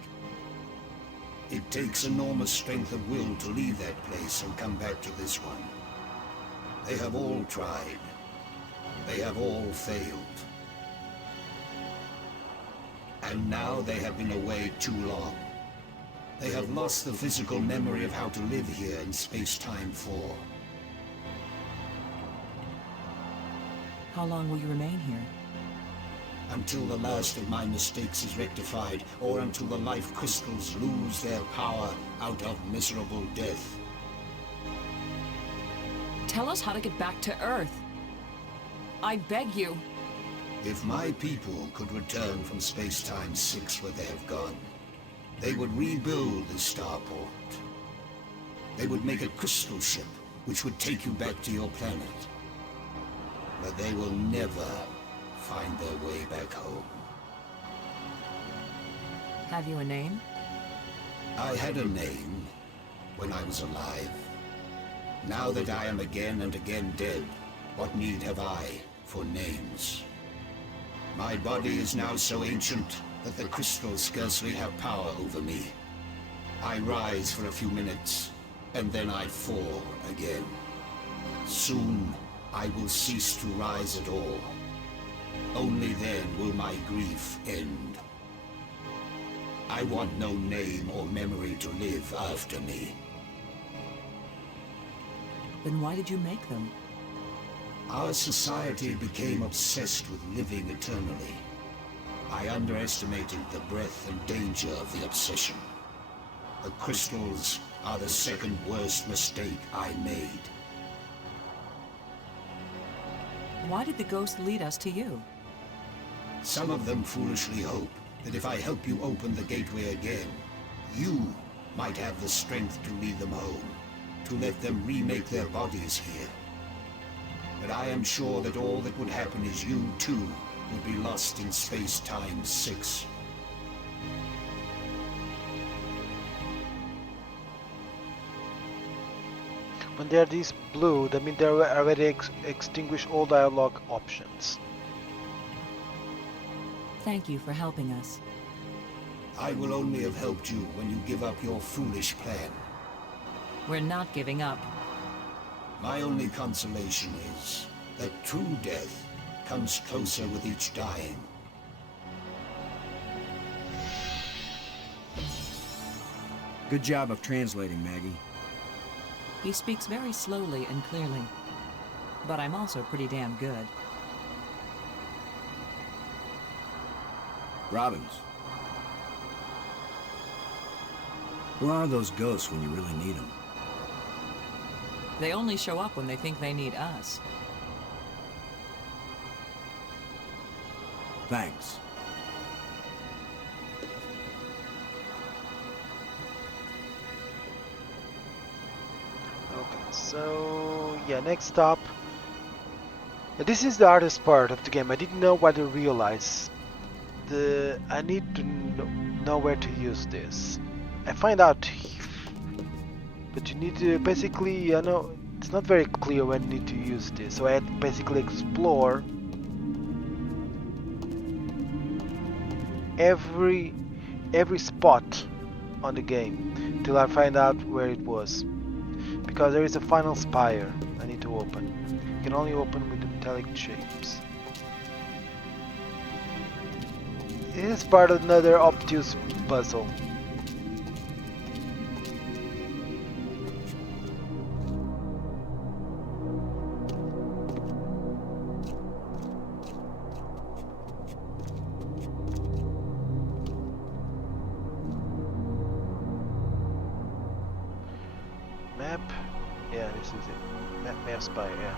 It takes enormous strength of will to leave that place and come back to this one. They have all tried. They have all failed. And now they have been away too long. They have lost the physical memory of how to live here in Space-Time 4. How long will you remain here? Until the last of my mistakes is rectified, or until the life crystals lose their power out of miserable death. Tell us how to get back to Earth. I beg you. If my people could return from Space-Time 6 where they have gone, they would rebuild the starport. They would make a crystal ship which would take you back to your planet. But they will never find their way back home. Have you a name? I had a name when I was alive. Now that I am again and again dead, what need have I for names? My body is now so ancient that the crystals scarcely have power over me. I rise for a few minutes, and then I fall again. Soon, I will cease to rise at all. Only then will my grief end. I want no name or memory to live after me. Then why did you make them? Our society became obsessed with living eternally. I underestimated the breadth and danger of the obsession. The crystals are the second worst mistake I made. Why did the ghost lead us to you? Some of them foolishly hope that if I help you open the gateway again, you might have the strength to lead them home, to let them remake their bodies here. But I am sure that all that would happen is you, too, would be lost in Space-Time 6. When they are these blue, that means they already extinguish all dialogue options. Thank you for helping us. I will only have helped you when you give up your foolish plan. We're not giving up. My only consolation is that true death comes closer with each dying. Good job of translating, Maggie. He speaks very slowly and clearly. But I'm also pretty damn good. Robbins. Where are those ghosts when you really need them? They only show up when they think they need us. Thanks. Okay, so yeah, next stop. This is the hardest part of the game. I didn't know what to realize. I need to know where to use this. I find out, but you need to basically, you know, it's not very clear when you need to use this. So I had to basically explore every spot on the game till I find out where it was. Because there is a final spire I need to open. You can only open with the metallic shapes. It is part of another obtuse puzzle. spy, yeah.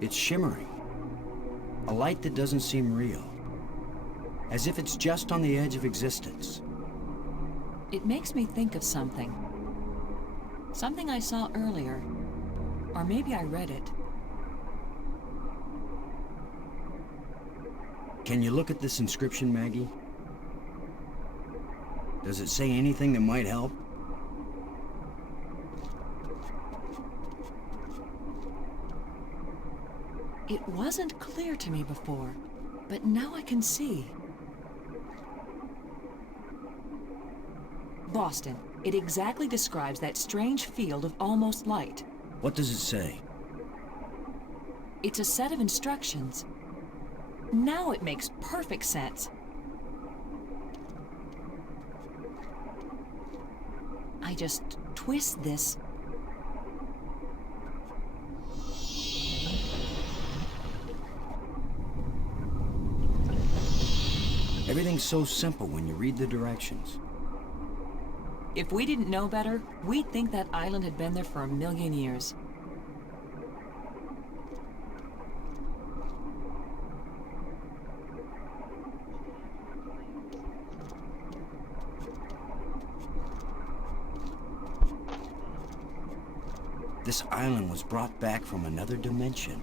It's shimmering. A light that doesn't seem real. As if it's just on the edge of existence. It makes me think of something. Something I saw earlier. Or maybe I read it. Can you look at this inscription, Maggie? Does it say anything that might help? It wasn't clear to me before, but now I can see. Boston. It exactly describes that strange field of almost light. What does it say? It's a set of instructions. Now it makes perfect sense. I just twist this. Everything's so simple when you read the directions. If we didn't know better, we'd think that island had been there for 1,000,000 years. This island was brought back from another dimension.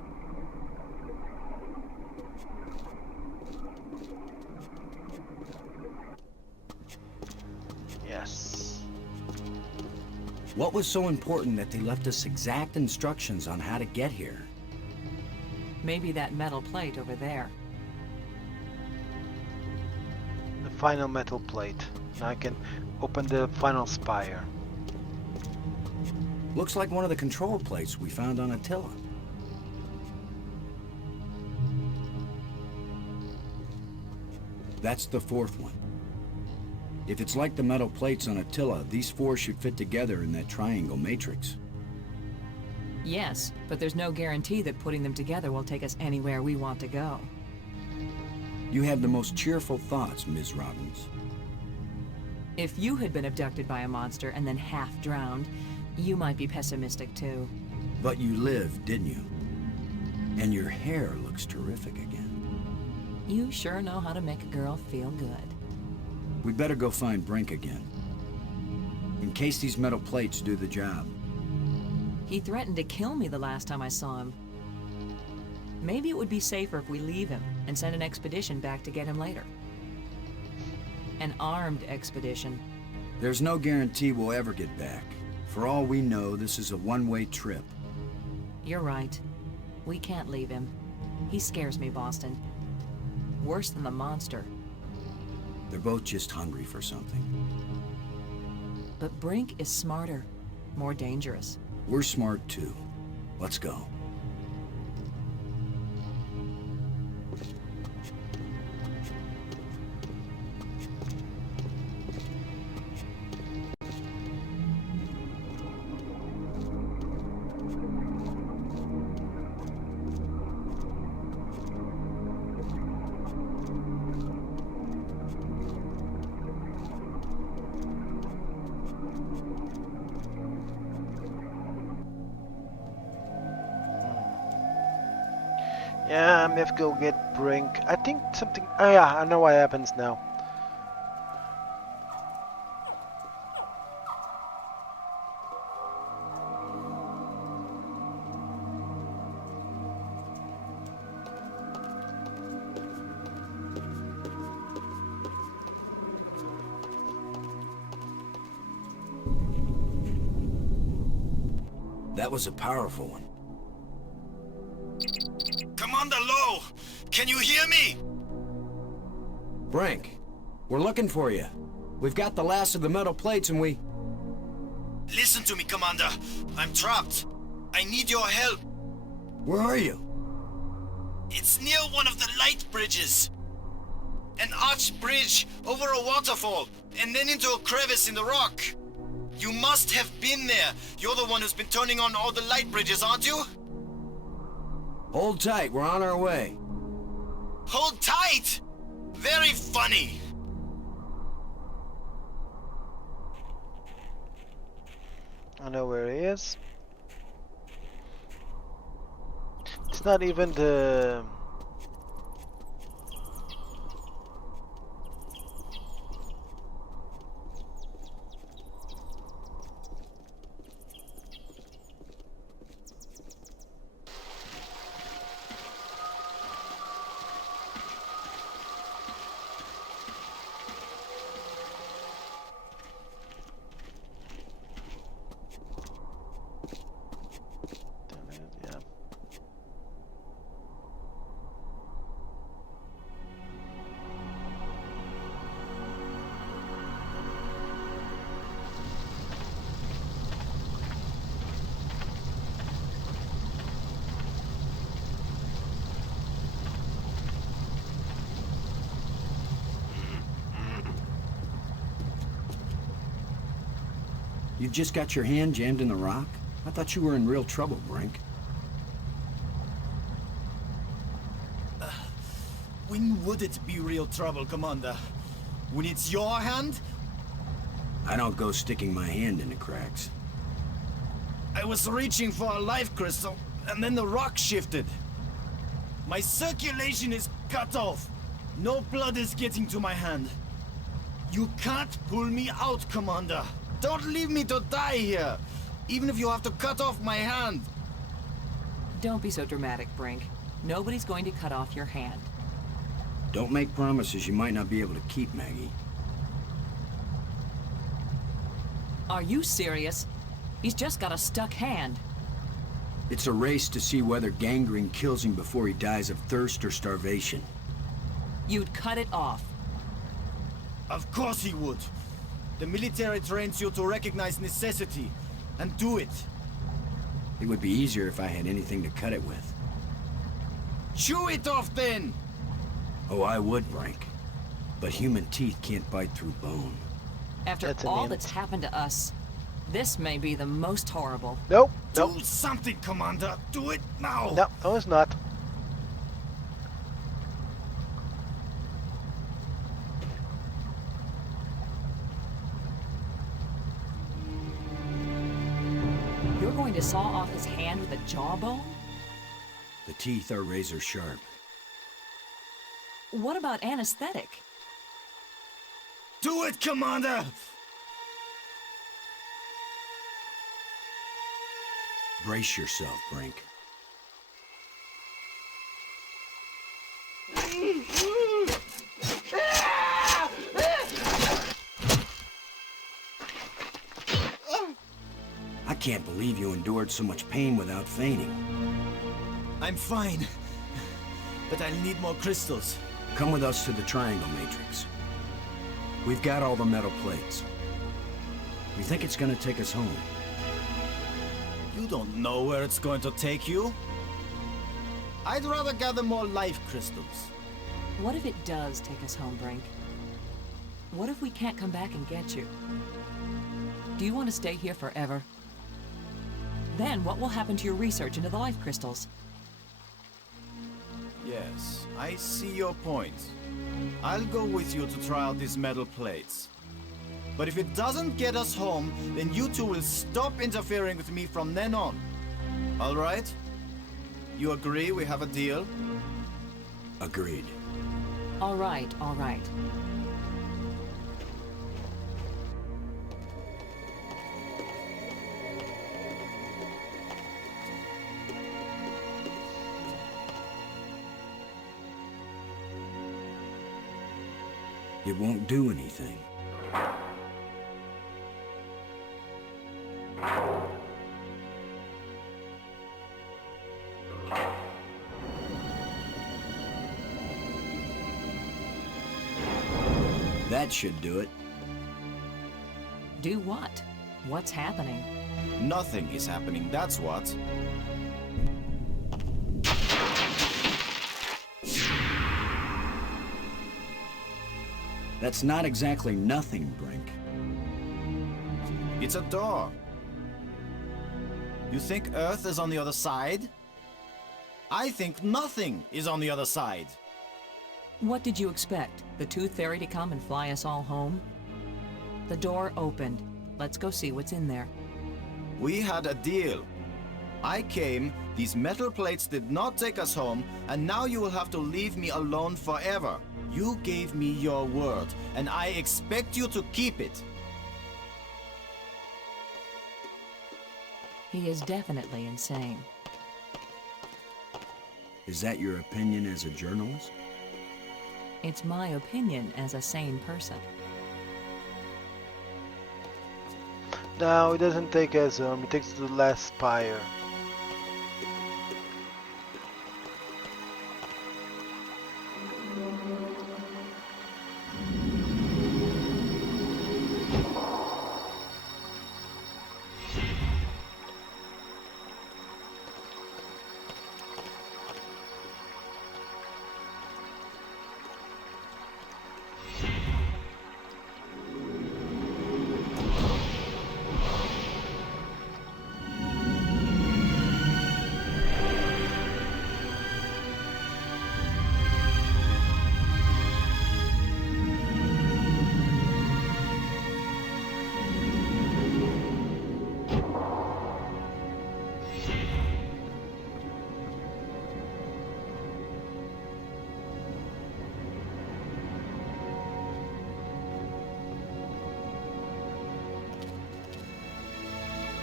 Yes. What was so important that they left us exact instructions on how to get here? Maybe that metal plate over there. The final metal plate. Now I can open the final spire. Looks like one of the control plates we found on Attila. That's the fourth one. If it's like the metal plates on Attila, these four should fit together in that triangle matrix. Yes, but there's no guarantee that putting them together will take us anywhere we want to go. You have the most cheerful thoughts, Ms. Robbins. If you had been abducted by a monster and then half drowned, you might be pessimistic too. But you lived, didn't you? And your hair looks terrific again. You sure know how to make a girl feel good. We'd better go find Brink again. In case these metal plates do the job. He threatened to kill me the last time I saw him. Maybe it would be safer if we leave him and send an expedition back to get him later. An armed expedition. There's no guarantee we'll ever get back. For all we know, this is a one-way trip. You're right. We can't leave him. He scares me, Boston. Worse than the monster. They're both just hungry for something. But Brink is smarter, more dangerous. We're smart too. Let's go. Yeah, I may have to go get Brink. I think something... Oh yeah, I know what happens now. That was a powerful one. Commander Lowe! Can you hear me? Brink, we're looking for you. We've got the last of the metal plates and we... Listen to me, Commander. I'm trapped. I need your help. Where are you? It's near one of the light bridges. An arched bridge over a waterfall, and then into a crevice in the rock. You must have been there. You're the one who's been turning on all the light bridges, aren't you? Hold tight, we're on our way. Hold tight! Very funny. I know where he is. It's not even the... Yeah. You've just got your hand jammed in the rock? I thought you were in real trouble, Brink. When would it be real trouble, Commander? When it's your hand? I don't go sticking my hand in the cracks. I was reaching for a life crystal, and then the rock shifted. My circulation is cut off. No blood is getting to my hand. You can't pull me out, Commander. Don't leave me to die here, even if you have to cut off my hand. Don't be so dramatic, Brink. Nobody's going to cut off your hand. Don't make promises you might not be able to keep, Maggie. Are you serious? He's just got a stuck hand. It's a race to see whether gangrene kills him before he dies of thirst or starvation. You'd cut it off. Of course he would. The military trains you to recognize necessity, and do it. It would be easier if I had anything to cut it with. Chew it off then! Oh, I would, Brink. But human teeth can't bite through bone. After That's all an that's ant. happened to us, this may be the most horrible. Nope. Nope. Do something, Commander! Do it now! No, no, it's not. You're going to saw off his hand with a jawbone? The teeth are razor sharp. What about anesthetic? Do it, Commander! Brace yourself, Brink. I can't believe you endured so much pain without fainting. I'm fine. But I'll need more crystals. Come with us to the Triangle Matrix. We've got all the metal plates. We think it's gonna take us home. You don't know where it's going to take you. I'd rather gather more life crystals. What if it does take us home, Brink? What if we can't come back and get you? Do you want to stay here forever? Then what will happen to your research into the life crystals? Yes, I see your point. I'll go with you to try out these metal plates. But if it doesn't get us home, then you two will stop interfering with me from then on. All right? You agree we have a deal? Agreed. All right, all right. It won't do anything. That should do it. Do what? What's happening? Nothing is happening, that's what. That's not exactly nothing, Brink. It's a door. You think Earth is on the other side? I think nothing is on the other side. What did you expect? The Tooth Fairy to come and fly us all home? The door opened. Let's go see what's in there. We had a deal. I came, these metal plates did not take us home, and now you will have to leave me alone forever. You gave me your word, and I expect you to keep it. He is definitely insane. Is that your opinion as a journalist? It's my opinion as a sane person. No, it doesn't take us home. It takes the last spire.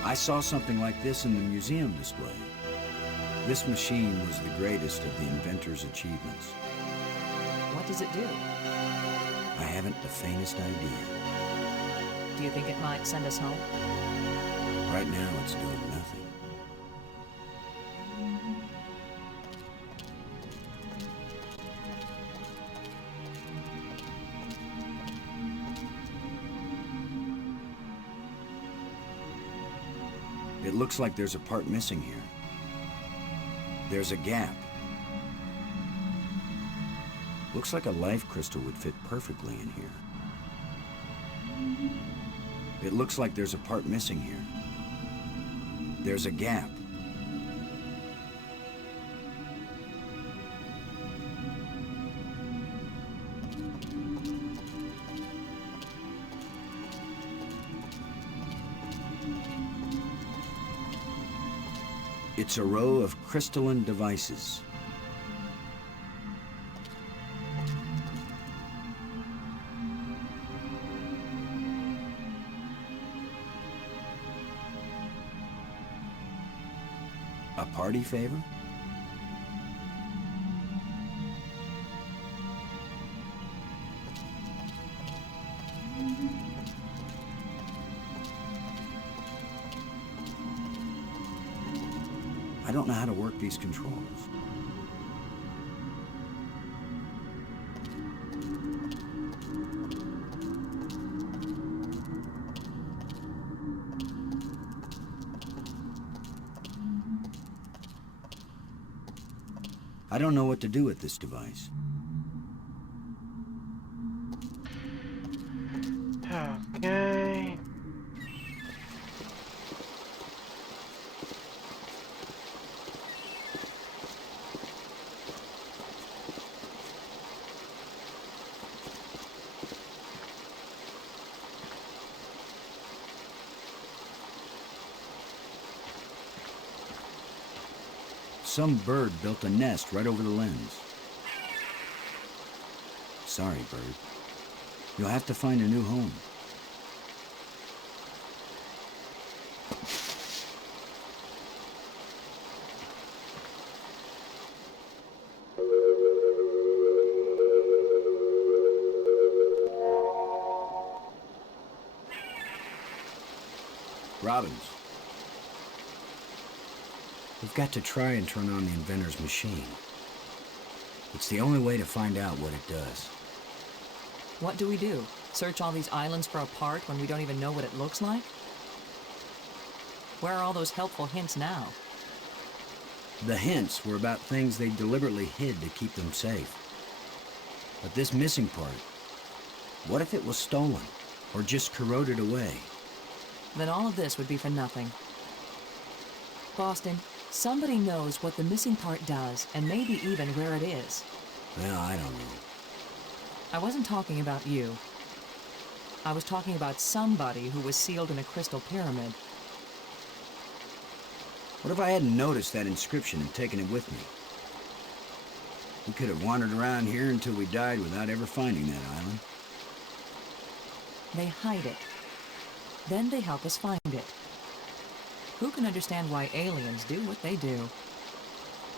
I saw something like this in the museum display. This machine was the greatest of the inventor's achievements. What does it do? I haven't the faintest idea. Do you think it might send us home? Right now, it's doing nothing. It looks like there's a part missing here. There's a gap. Looks like a life crystal would fit perfectly in here. It looks like there's a part missing here. There's a gap. It's a row of crystalline devices. A party favor? I don't know how to work these controls. I don't know what to do with this device. Okay. some bird built a nest right over the lens. Sorry, bird. You'll have to find a new home. Robbins. We've got to try and turn on the inventor's machine. It's the only way to find out what it does. What do we do? Search all these islands for a part when we don't even know what it looks like? Where are all those helpful hints now? The hints were about things they deliberately hid to keep them safe. But this missing part, what if it was stolen? Or just corroded away? Then all of this would be for nothing. Boston, somebody knows what the missing part does, and maybe even where it is. Well, I don't know. I wasn't talking about you. I was talking about somebody who was sealed in a crystal pyramid. What if I hadn't noticed that inscription and taken it with me? We could have wandered around here until we died without ever finding that island. They hide it. Then they help us find it. Who can understand why aliens do what they do?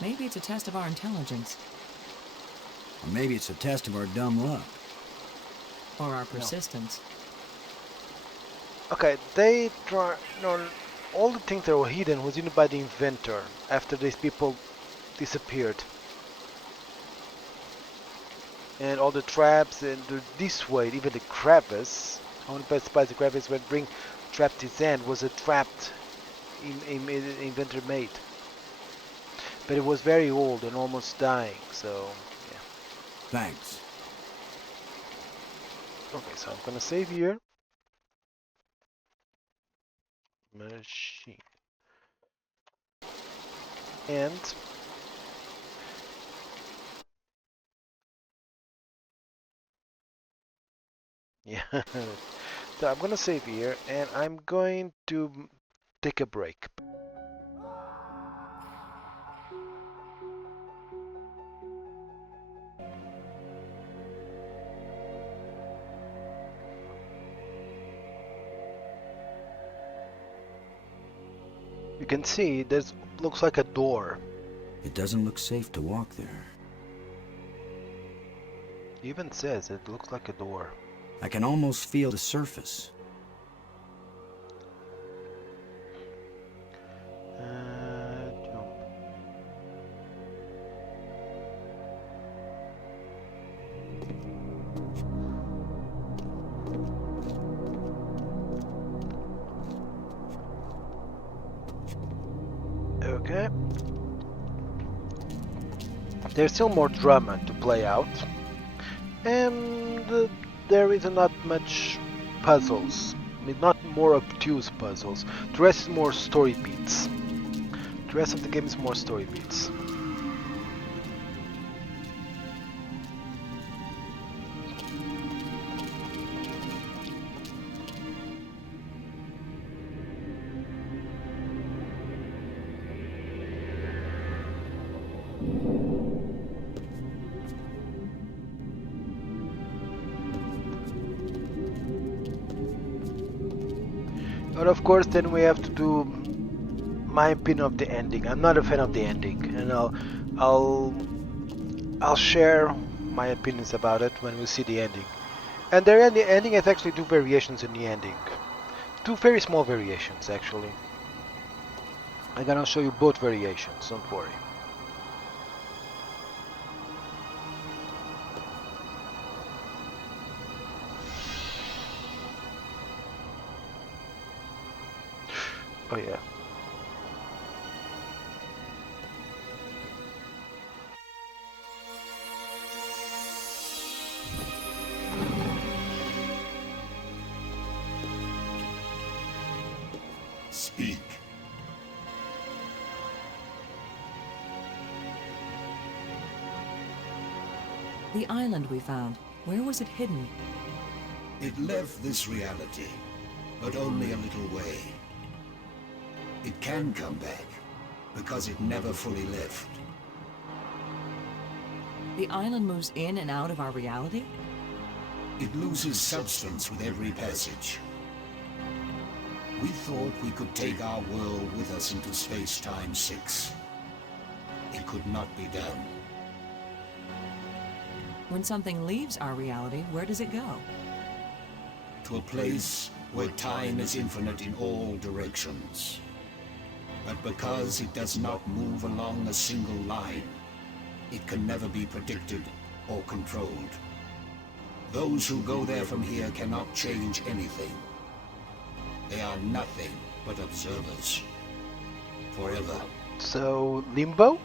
Maybe it's a test of our intelligence. Or maybe it's a test of our dumb luck. Or our persistence. Okay, they try. No, all the things that were hidden was hidden by the inventor after these people disappeared. And all the traps and this way, even the crevice. Only by the crevice when Brink trapped his hand was a trapped inventor made. But it was very old and almost dying, so yeah. Thanks. Okay, so I'm gonna save here. Machine. And yeah. So I'm gonna save here and I'm going to take a break. You can see there's looks like a door. It doesn't look safe to walk there. It even says it looks like a door. I can almost feel the surface. Jump. Okay. There's still more drama to play out. And there is not much puzzles. I mean, not more obtuse puzzles. The rest is more story beats. The rest of the game is more story beats. But of course, then we have to do my opinion of the ending. I'm not a fan of the ending, and I'll share my opinions about it when we see the ending. And the ending has actually two variations in the ending, two very small variations actually. I'm gonna show you both variations. Don't worry. Oh yeah. Speak. The island we found, where was it hidden? It left this reality, but only a little way. It can come back, because it never fully left. The island moves in and out of our reality? It loses substance with every passage. We thought we could take our world with us into Space-Time 6. It could not be done. When something leaves our reality, where does it go? To a place where time is infinite in all directions. But because it does not move along a single line, it can never be predicted or controlled. Those who go there from here cannot change anything. They are nothing but observers. Forever. So, limbo?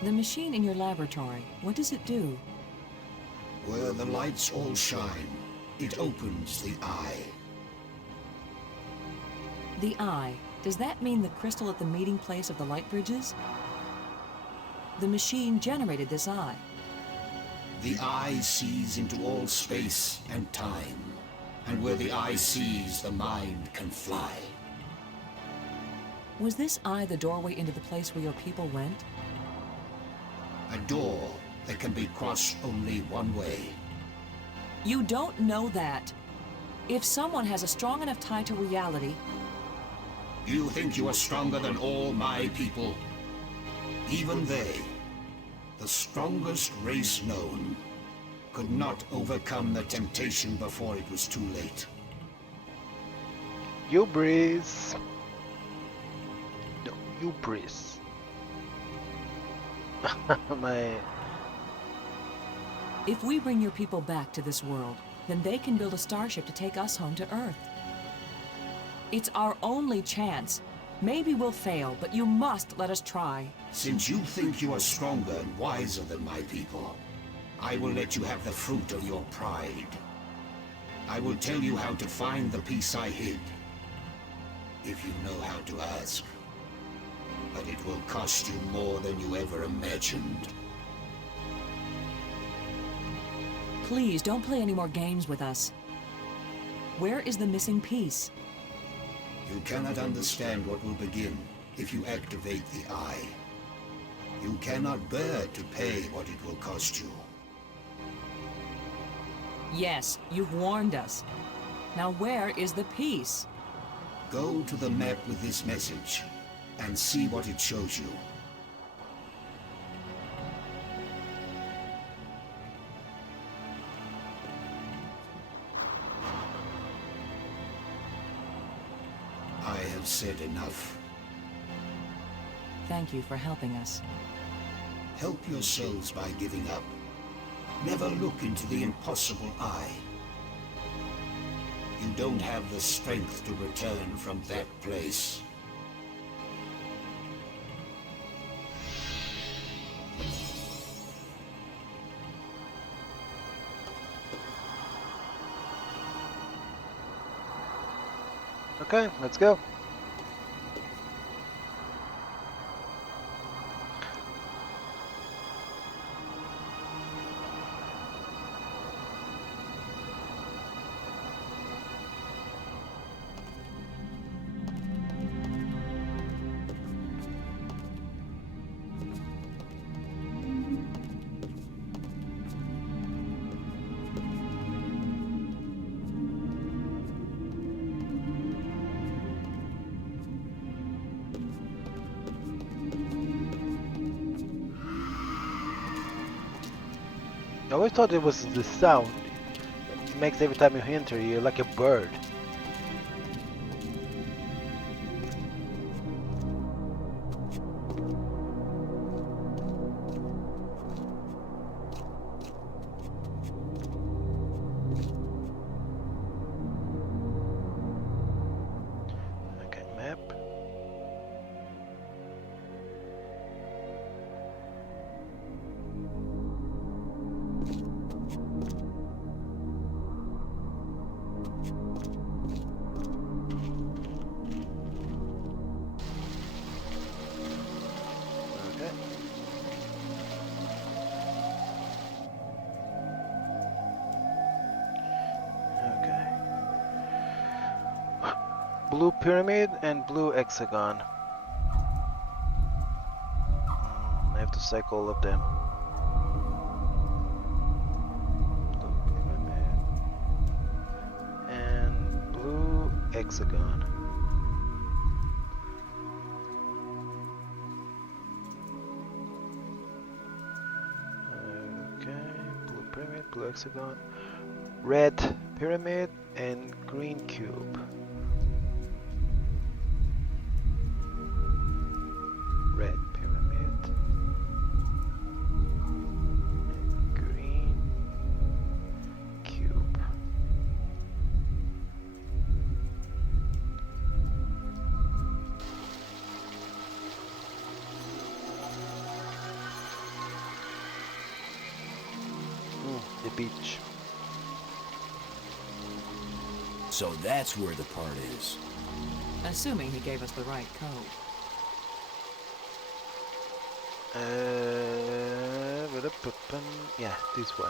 The machine in your laboratory, what does it do? Where the lights all shine, it opens the eye. The eye. Does that mean the crystal at the meeting place of the light bridges? The machine generated this eye. The eye sees into all space and time. And where the eye sees, the mind can fly. Was this eye the doorway into the place where your people went? A door that can be crossed only one way. You don't know that. If someone has a strong enough tie to reality... You think you are stronger than all my people? Even they, the strongest race known, could not overcome the temptation before it was too late. Hubris. No, hubris. My... If we bring your people back to this world, then they can build a starship to take us home to Earth. It's our only chance. Maybe we'll fail, but you must let us try. Since you think you are stronger and wiser than my people, I will let you have the fruit of your pride. I will tell you how to find the piece I hid, if you know how to ask. But it will cost you more than you ever imagined. Please, don't play any more games with us. Where is the missing piece? You cannot understand what will begin if you activate the eye. You cannot bear to pay what it will cost you. Yes, you've warned us. Now where is the piece? Go to the map with this message and see what it shows you. I have said enough. Thank you for helping us. Help yourselves by giving up. Never look into the impossible eye. You don't have the strength to return from that place. Okay, let's go. I always thought it was the sound it makes every time you enter. You're like a bird. Okay, map. blue pyramid and blue hexagon. I have to cycle all of them. Blue pyramid and blue hexagon. Okay, blue pyramid, blue hexagon, red pyramid and green cube. Red pyramid and green cube. The beach. So that's where the part is. Assuming he gave us the right code. Yeah, this way.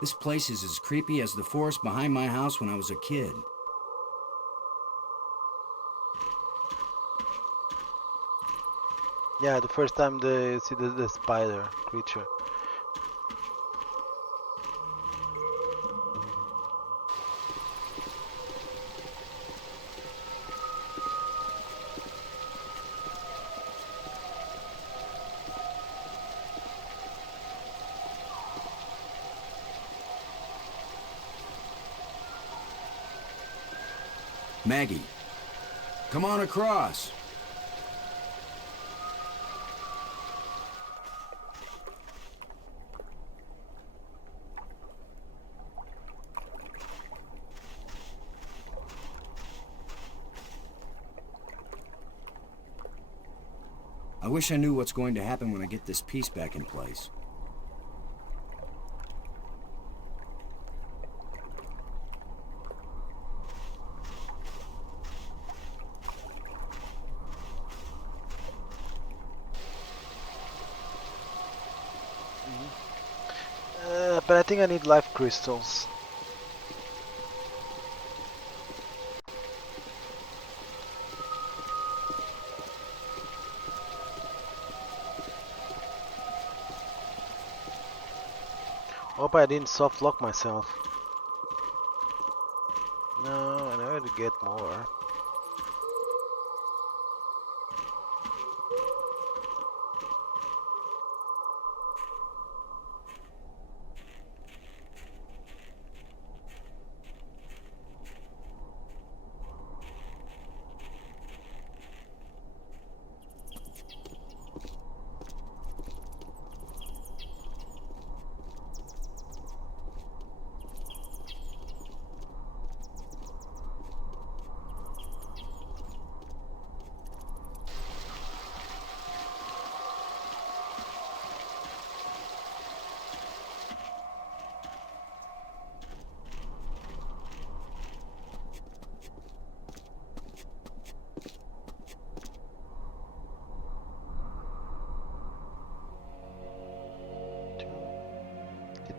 This place is as creepy as the forest behind my house when I was a kid. Yeah, the first time they see the spider creature. Maggie, come on across. I wish I knew what's going to happen when I get this piece back in place. But I think I need life crystals. Hope I didn't soft lock myself. No, I need to get more.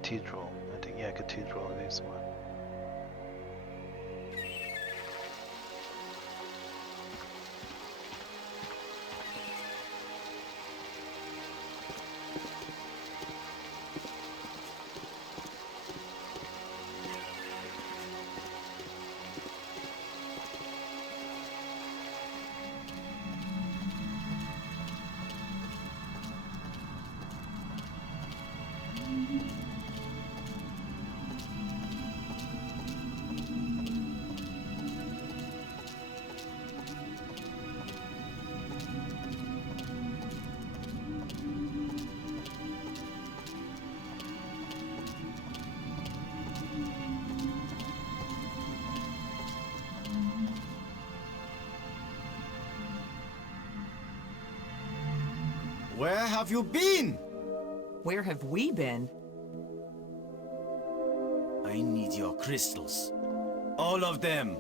Cathedral. I think, yeah, cathedral is one. have you been? Where have we been? I need your crystals. All of them.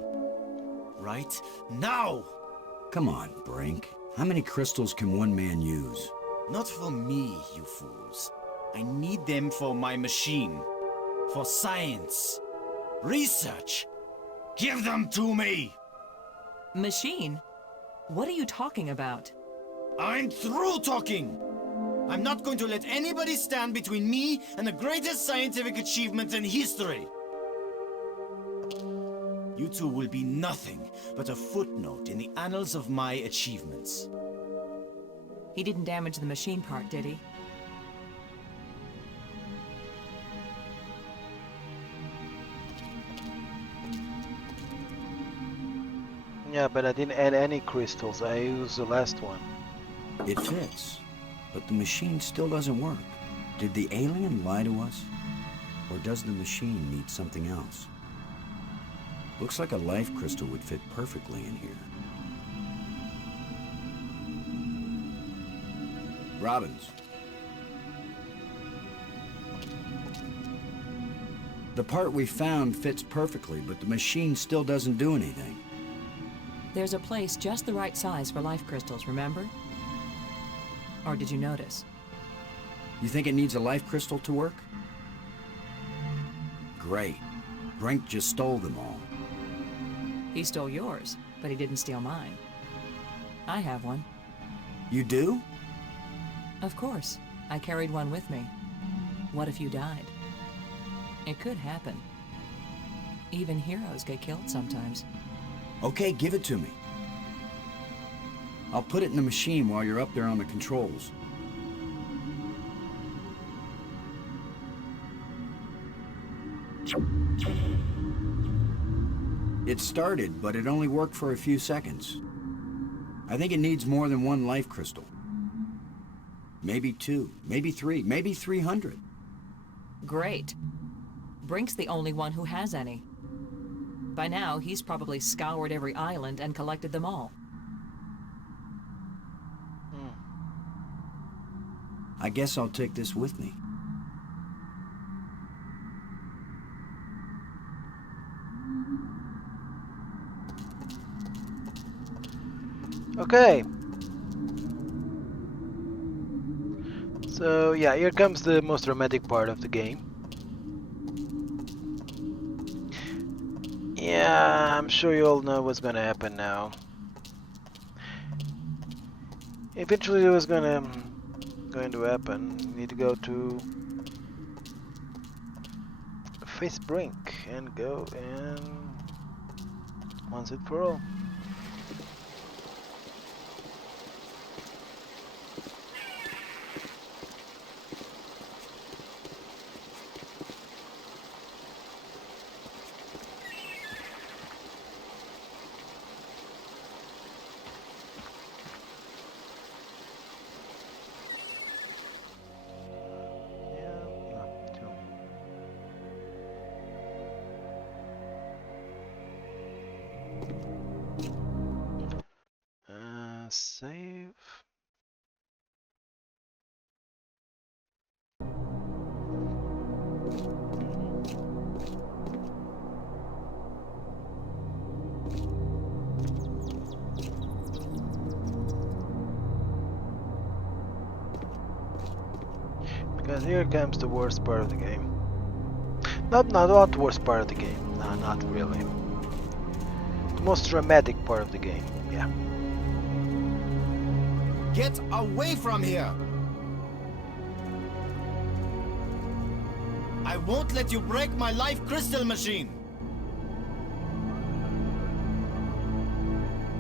Right now! Come on, Brink. How many crystals can one man use? Not for me, you fools. I need them for my machine. For science. Research. Give them to me! Machine? What are you talking about? I'm through talking! I'm not going to let anybody stand between me and the greatest scientific achievement in history! You two will be nothing but a footnote in the annals of my achievements. He didn't damage the machine part, did he? Yeah, but I didn't add any crystals. I used the last one. It fits, but the machine still doesn't work. Did the alien lie to us? Or does the machine need something else? Looks like a life crystal would fit perfectly in here. Robbins. The part we found fits perfectly, but the machine still doesn't do anything. There's a place just the right size for life crystals, remember? Or did you notice? You think it needs a life crystal to work? Great. Brink just stole them all. He stole yours, but he didn't steal mine. I have one. You do? Of course. I carried one with me. What if you died? It could happen. Even heroes get killed sometimes. Okay, give it to me. I'll put it in the machine while you're up there on the controls. It started, but it only worked for a few seconds. I think it needs more than one life crystal. Maybe 2, maybe 3, maybe 300. Great. Brink's the only one who has any. By now, he's probably scoured every island and collected them all. I guess I'll take this with me. Okay. So yeah, here comes the most dramatic part of the game. Yeah, I'm sure you all know what's gonna happen now. Eventually it was going to happen. You need to go to face Brink and go and once and for all. Save. Because here comes the worst part of the game. Not the worst part of the game. No, not really. The most dramatic part of the game. Yeah. Get away from here! I won't let you break my life crystal machine!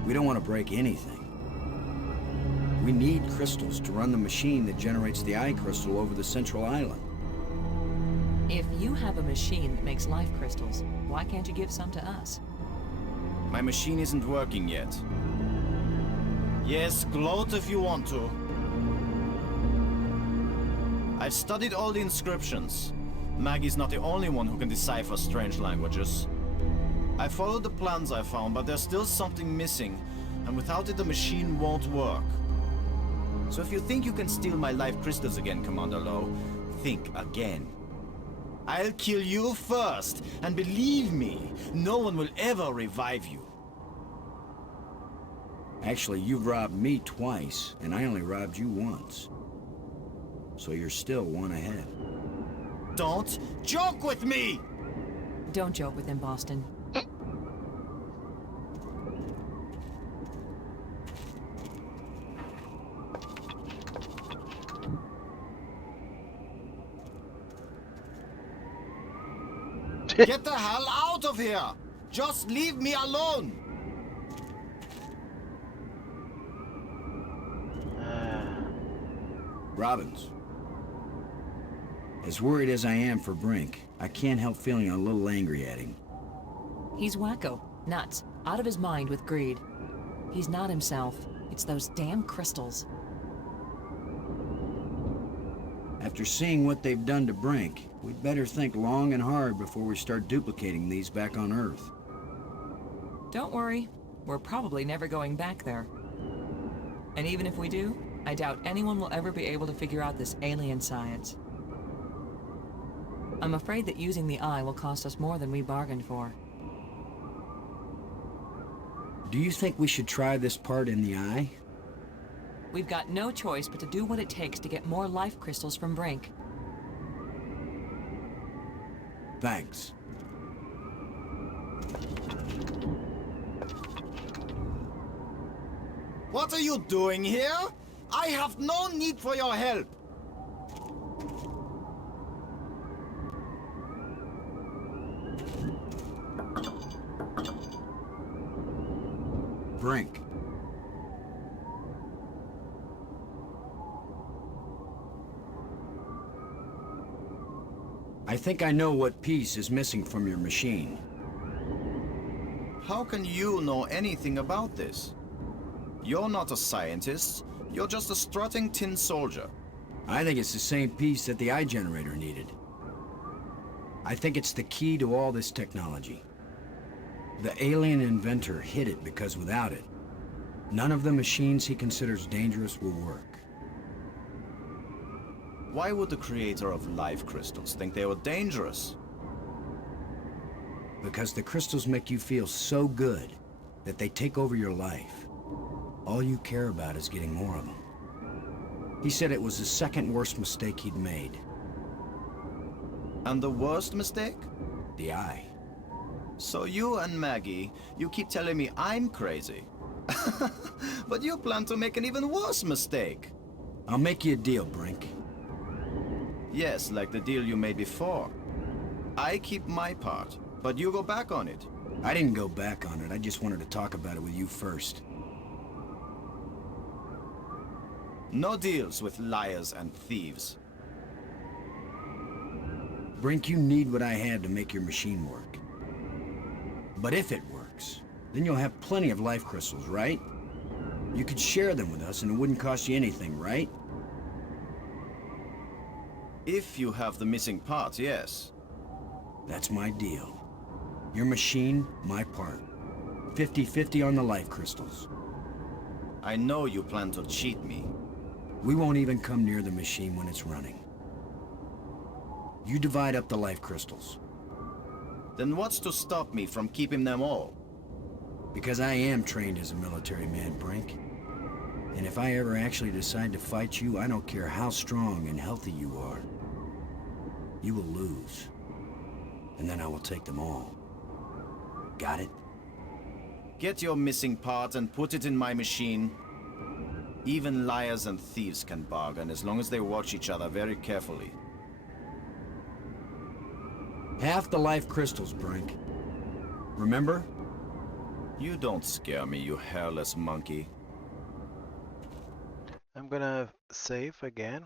We don't want to break anything. We need crystals to run the machine that generates the eye crystal over the central island. If you have a machine that makes life crystals, why can't you give some to us? My machine isn't working yet. Yes, gloat if you want to. I've studied all the inscriptions. Maggie's not the only one who can decipher strange languages. I followed the plans I found, but there's still something missing, and without it the machine won't work. So if you think you can steal my life crystals again, Commander Lowe, think again. I'll kill you first, and believe me, no one will ever revive you. Actually, you've robbed me twice, and I only robbed you once. So you're still one ahead. Don't joke with me! Don't joke with him, Boston. Get the hell out of here! Just leave me alone! Robbins. As worried as I am for Brink, I can't help feeling a little angry at him. He's wacko, nuts, out of his mind with greed. He's not himself. It's those damn crystals. After seeing what they've done to Brink, we'd better think long and hard before we start duplicating these back on Earth. Don't worry, we're probably never going back there. And even if we do, I doubt anyone will ever be able to figure out this alien science. I'm afraid that using the eye will cost us more than we bargained for. Do you think we should try this part in the eye? We've got no choice but to do what it takes to get more life crystals from Brink. Thanks. What are you doing here? I have no need for your help! Brink. I think I know what piece is missing from your machine. How can you know anything about this? You're not a scientist. You're just a strutting tin soldier. I think it's the same piece that the eye generator needed. I think it's the key to all this technology. The alien inventor hid it because without it, none of the machines he considers dangerous will work. Why would the creator of life crystals think they were dangerous? Because the crystals make you feel so good that they take over your life. All you care about is getting more of them. He said it was the second worst mistake he'd made. And the worst mistake? The eye. So you and Maggie, you keep telling me I'm crazy. But you plan to make an even worse mistake. I'll make you a deal, Brink. Yes, like the deal you made before. I keep my part, but you go back on it. I didn't go back on it. I just wanted to talk about it with you first. No deals with liars and thieves. Brink, you need what I had to make your machine work. But if it works, then you'll have plenty of life crystals, right? You could share them with us and it wouldn't cost you anything, right? If you have the missing parts, yes. That's my deal. Your machine, my part. 50-50 on the life crystals. I know you plan to cheat me. We won't even come near the machine when it's running. You divide up the life crystals. Then what's to stop me from keeping them all? Because I am trained as a military man, Brink. And if I ever actually decide to fight you, I don't care how strong and healthy you are. You will lose. And then I will take them all. Got it? Get your missing part and put it in my machine. Even liars and thieves can bargain as long as they watch each other very carefully. Half the life crystals, Brink. Remember? You don't scare me, you hairless monkey. I'm gonna save again.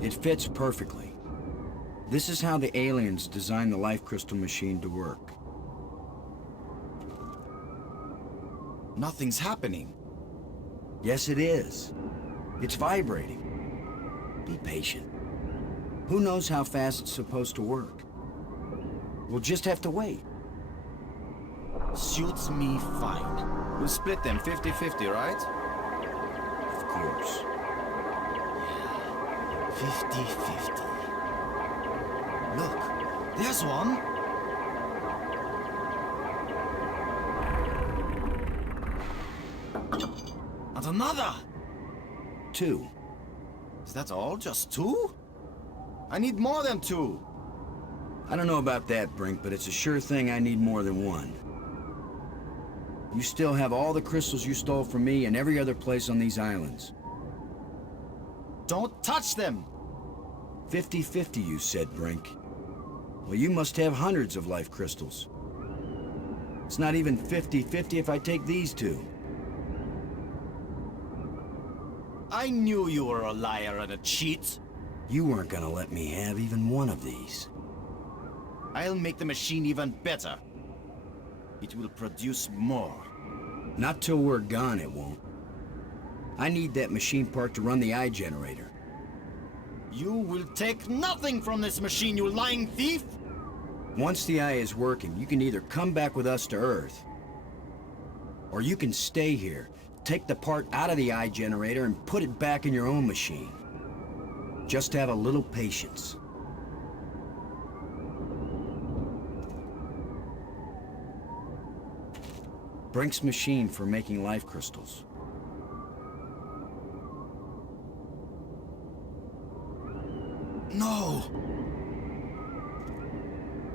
It fits perfectly. This is how the aliens designed the life crystal machine to work. Nothing's happening. Yes, it is. It's vibrating. Be patient. Who knows how fast it's supposed to work? We'll just have to wait. Suits me fine. We'll split them 50-50, right? Of course. 50-50. Look, there's one. And another. 2. Is that all? Just 2? I need more than 2. I don't know about that, Brink, but it's a sure thing I need more than 1. You still have all the crystals you stole from me and every other place on these islands. Don't touch them! 50-50, you said, Brink. Well, you must have hundreds of life crystals. It's not even 50-50 if I take these 2. I knew you were a liar and a cheat. You weren't gonna let me have even one of these. I'll make the machine even better. It will produce more. Not till we're gone, it won't. I need that machine part to run the eye generator. You will take nothing from this machine, you lying thief! Once the eye is working, you can either come back with us to Earth, or you can stay here, take the part out of the eye generator and put it back in your own machine. Just have a little patience. Brink's machine for making life crystals. No!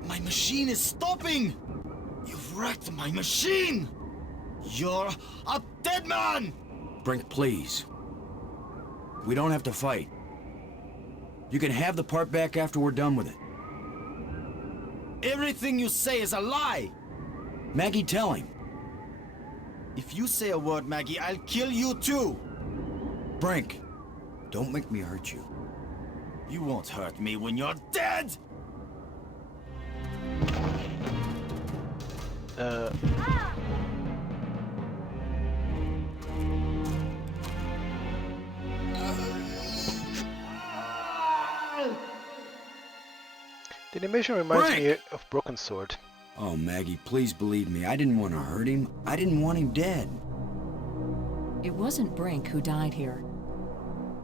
My machine is stopping! You've wrecked my machine! You're a dead man! Brink, please. We don't have to fight. You can have the part back after we're done with it. Everything you say is a lie! Maggie, tell him. If you say a word, Maggie, I'll kill you too! Brink, don't make me hurt you. You won't hurt me when you're dead! The animation reminds me Brink! of Broken Sword. Oh, Maggie, please believe me. I didn't want to hurt him. I didn't want him dead. It wasn't Brink who died here.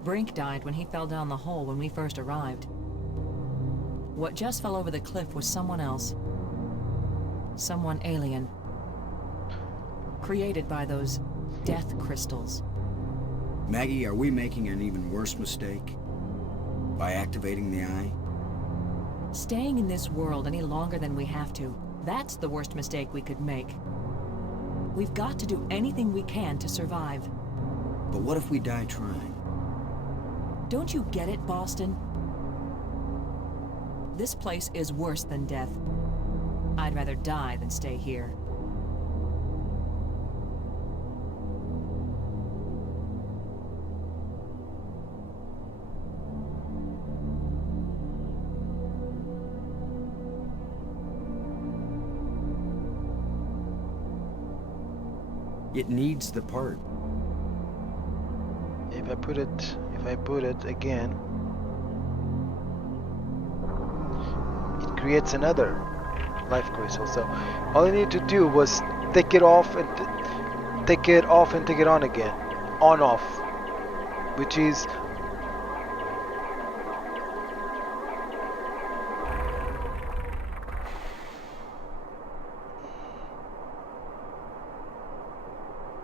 Brink died when he fell down the hole when we first arrived. What just fell over the cliff was someone else. Someone alien. Created by those death crystals. Maggie, are we making an even worse mistake? By activating the eye? Staying in this world any longer than we have to, that's the worst mistake we could make. We've got to do anything we can to survive. But what if we die trying? Don't you get it, Boston? This place is worse than death. I'd rather die than stay here. It needs the part. If I put it again, it creates another life crystal. So all I need to do was take it off and take it off and take it on again, on off, which is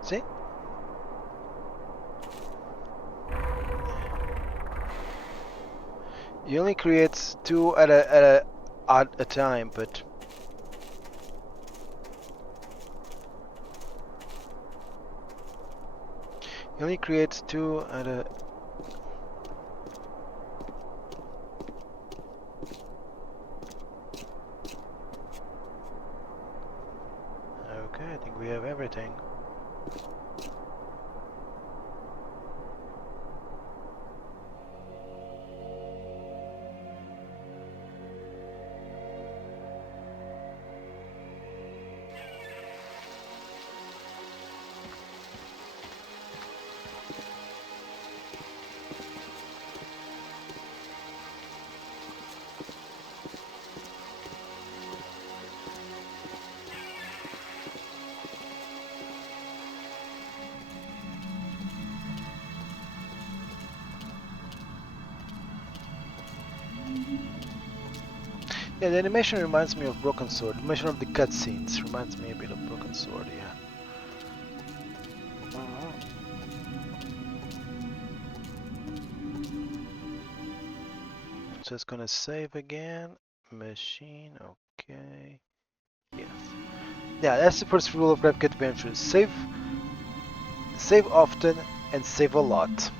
see. He only creates 2 at a time, but he only creates 2 at a. Okay, I think we have everything. Yeah, the animation reminds me of Broken Sword. The animation of the cutscenes reminds me a bit of Broken Sword, yeah. Just gonna save again. Machine, okay. Yes. Yeah, that's the first rule of Replicate Adventures. Save often and save a lot.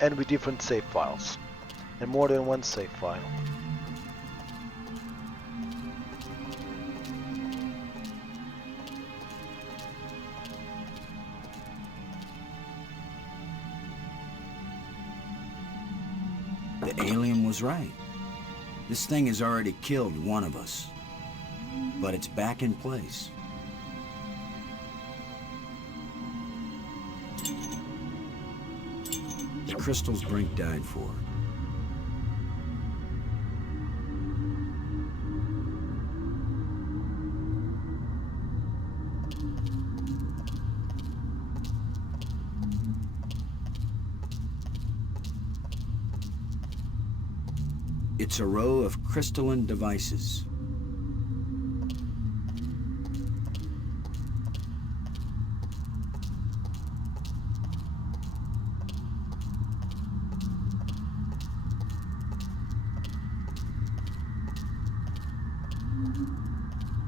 And with different save files. And more than one save file. The alien was right. This thing has already killed one of us. But it's back in place. The crystals Brink died for. It's a row of crystalline devices.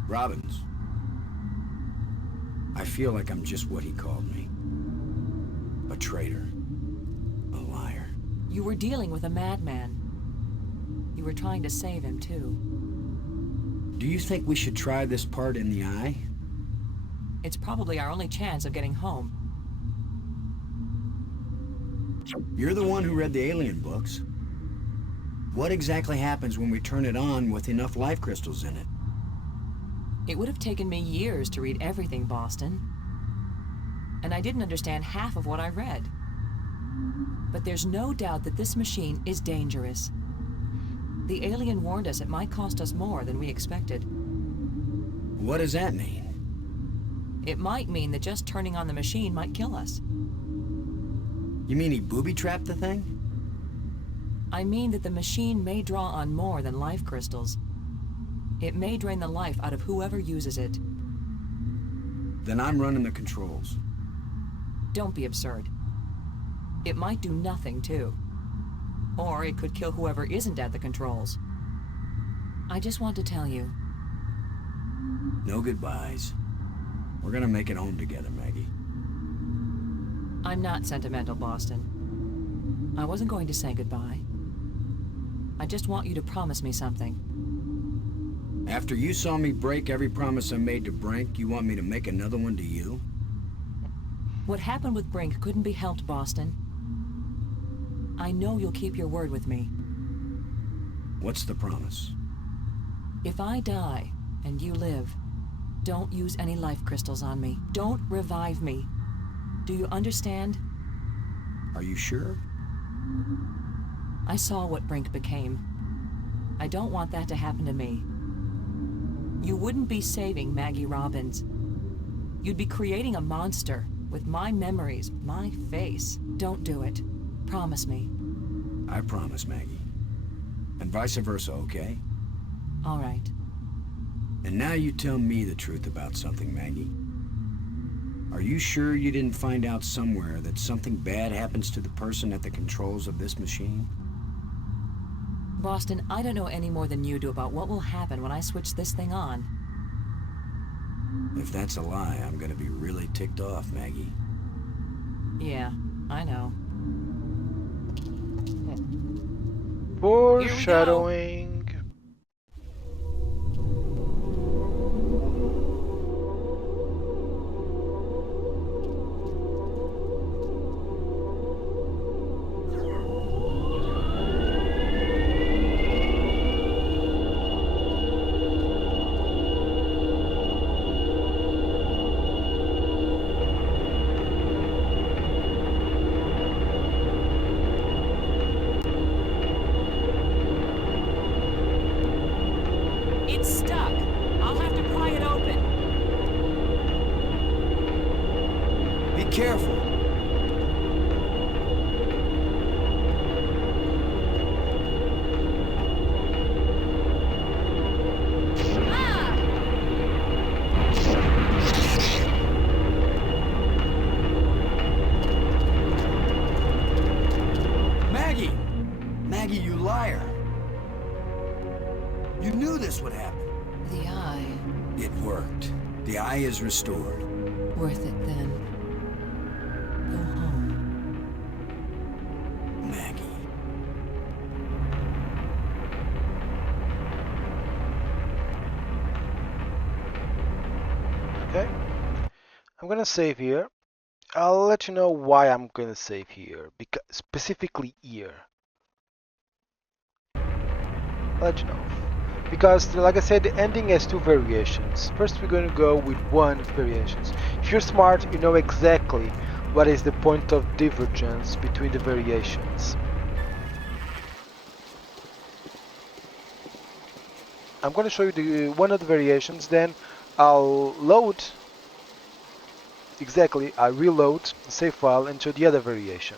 Robbins. I feel like I'm just what he called me. A traitor. A liar. You were dealing with a madman. You were trying to save him, too. Do you think we should try this part in the eye? It's probably our only chance of getting home. You're the one who read the alien books. What exactly happens when we turn it on with enough life crystals in it? It would have taken me years to read everything, Boston. And I didn't understand half of what I read. But there's no doubt that this machine is dangerous. The alien warned us it might cost us more than we expected. What does that mean? It might mean that just turning on the machine might kill us. You mean he booby-trapped the thing? I mean that the machine may draw on more than life crystals. It may drain the life out of whoever uses it. Then I'm running the controls. Don't be absurd. It might do nothing, too. Or it could kill whoever isn't at the controls. I just want to tell you. No goodbyes. We're gonna make it home together, Maggie. I'm not sentimental, Boston. I wasn't going to say goodbye. I just want you to promise me something. After you saw me break every promise I made to Brink, you want me to make another one to you? What happened with Brink couldn't be helped, Boston. I know you'll keep your word with me. What's the promise? If I die and you live, don't use any life crystals on me. Don't revive me. Do you understand? Are you sure? I saw what Brink became. I don't want that to happen to me. You wouldn't be saving Maggie Robbins. You'd be creating a monster with my memories, my face. Don't do it. Promise me. I promise, Maggie. And vice versa, okay? All right. And now you tell me the truth about something, Maggie. Are you sure you didn't find out somewhere that something bad happens to the person at the controls of this machine? Boston, I don't know any more than you do about what will happen when I switch this thing on. If that's a lie, I'm gonna be really ticked off, Maggie. Yeah, I know. Foreshadowing. It's stuck. I'll have to pry it open. Be careful. what happened. The eye. It worked. The eye is restored. Worth it then. Go home. Maggie. Okay. I'm gonna save here. I'll let you know why I'm gonna save here. Because specifically here. I'll let you know. Because, like I said, the ending has two variations. First, we're going to go with one variations. If you're smart, you know exactly what is the point of divergence between the variations. I'm going to show you one of the variations, then I'll load, exactly, I reload the save file into the other variation.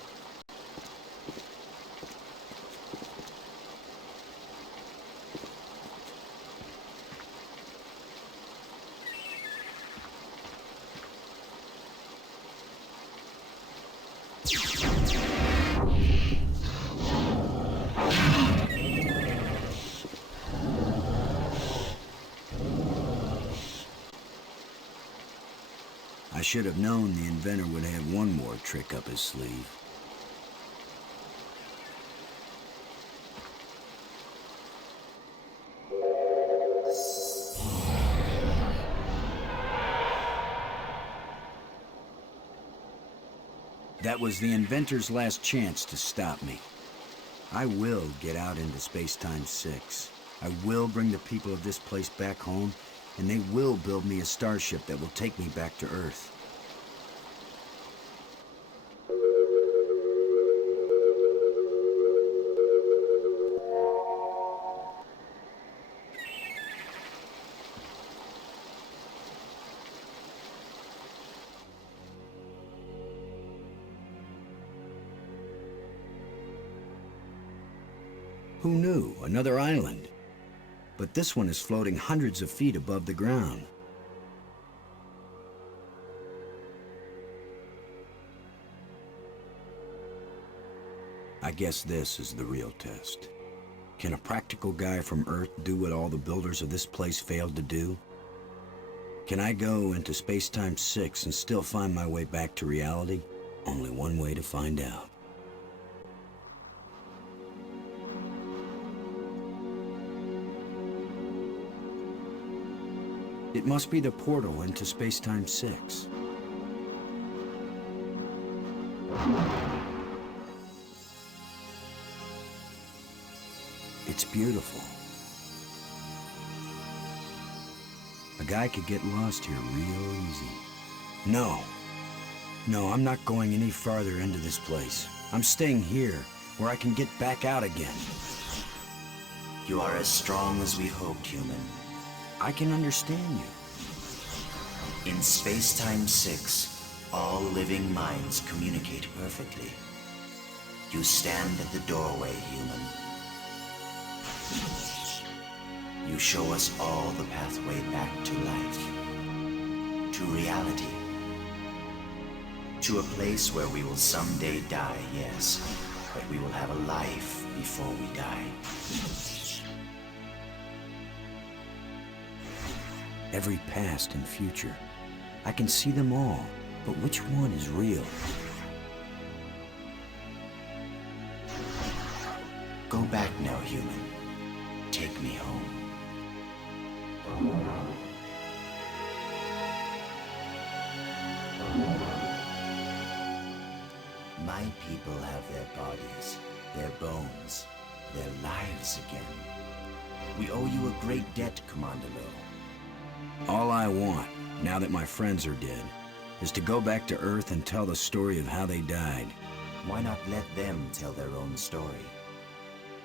I should have known the inventor would have one more trick up his sleeve. That was the inventor's last chance to stop me. I will get out into Space-Time 6. I will bring the people of this place back home, and they will build me a starship that will take me back to Earth. Who knew? Another island. But this one is floating hundreds of feet above the ground. I guess this is the real test. Can a practical guy from Earth do what all the builders of this place failed to do? Can I go into Space-Time 6 and still find my way back to reality? Only one way to find out. It must be the portal into Space-Time 6. It's beautiful. A guy could get lost here real easy. No, I'm not going any farther into this place. I'm staying here, where I can get back out again. You are as strong as we hoped, human. I can understand you. In Space-Time 6, all living minds communicate perfectly. You stand at the doorway, human. You show us all the pathway back to life. To reality. To a place where we will someday die, yes, but we will have a life before we die. Every past and future. I can see them all, but which one is real? Go back now, human. Take me home. My people have their bodies, their bones, their lives again. We owe you a great debt, Commander Lo. All I want, now that my friends are dead, is to go back to Earth and tell the story of how they died. Why not let them tell their own story?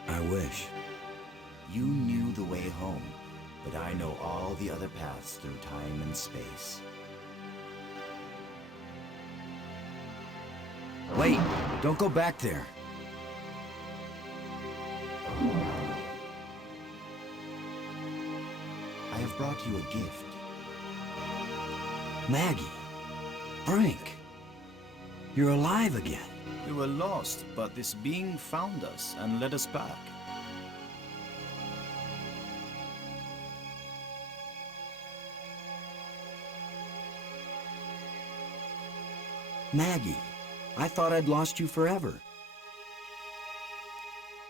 I wish. You knew the way home, but I know all the other paths through time and space. Wait, don't go back there. I have brought you a gift. Maggie. Brink. You're alive again. We were lost, but this being found us and led us back. Maggie, I thought I'd lost you forever.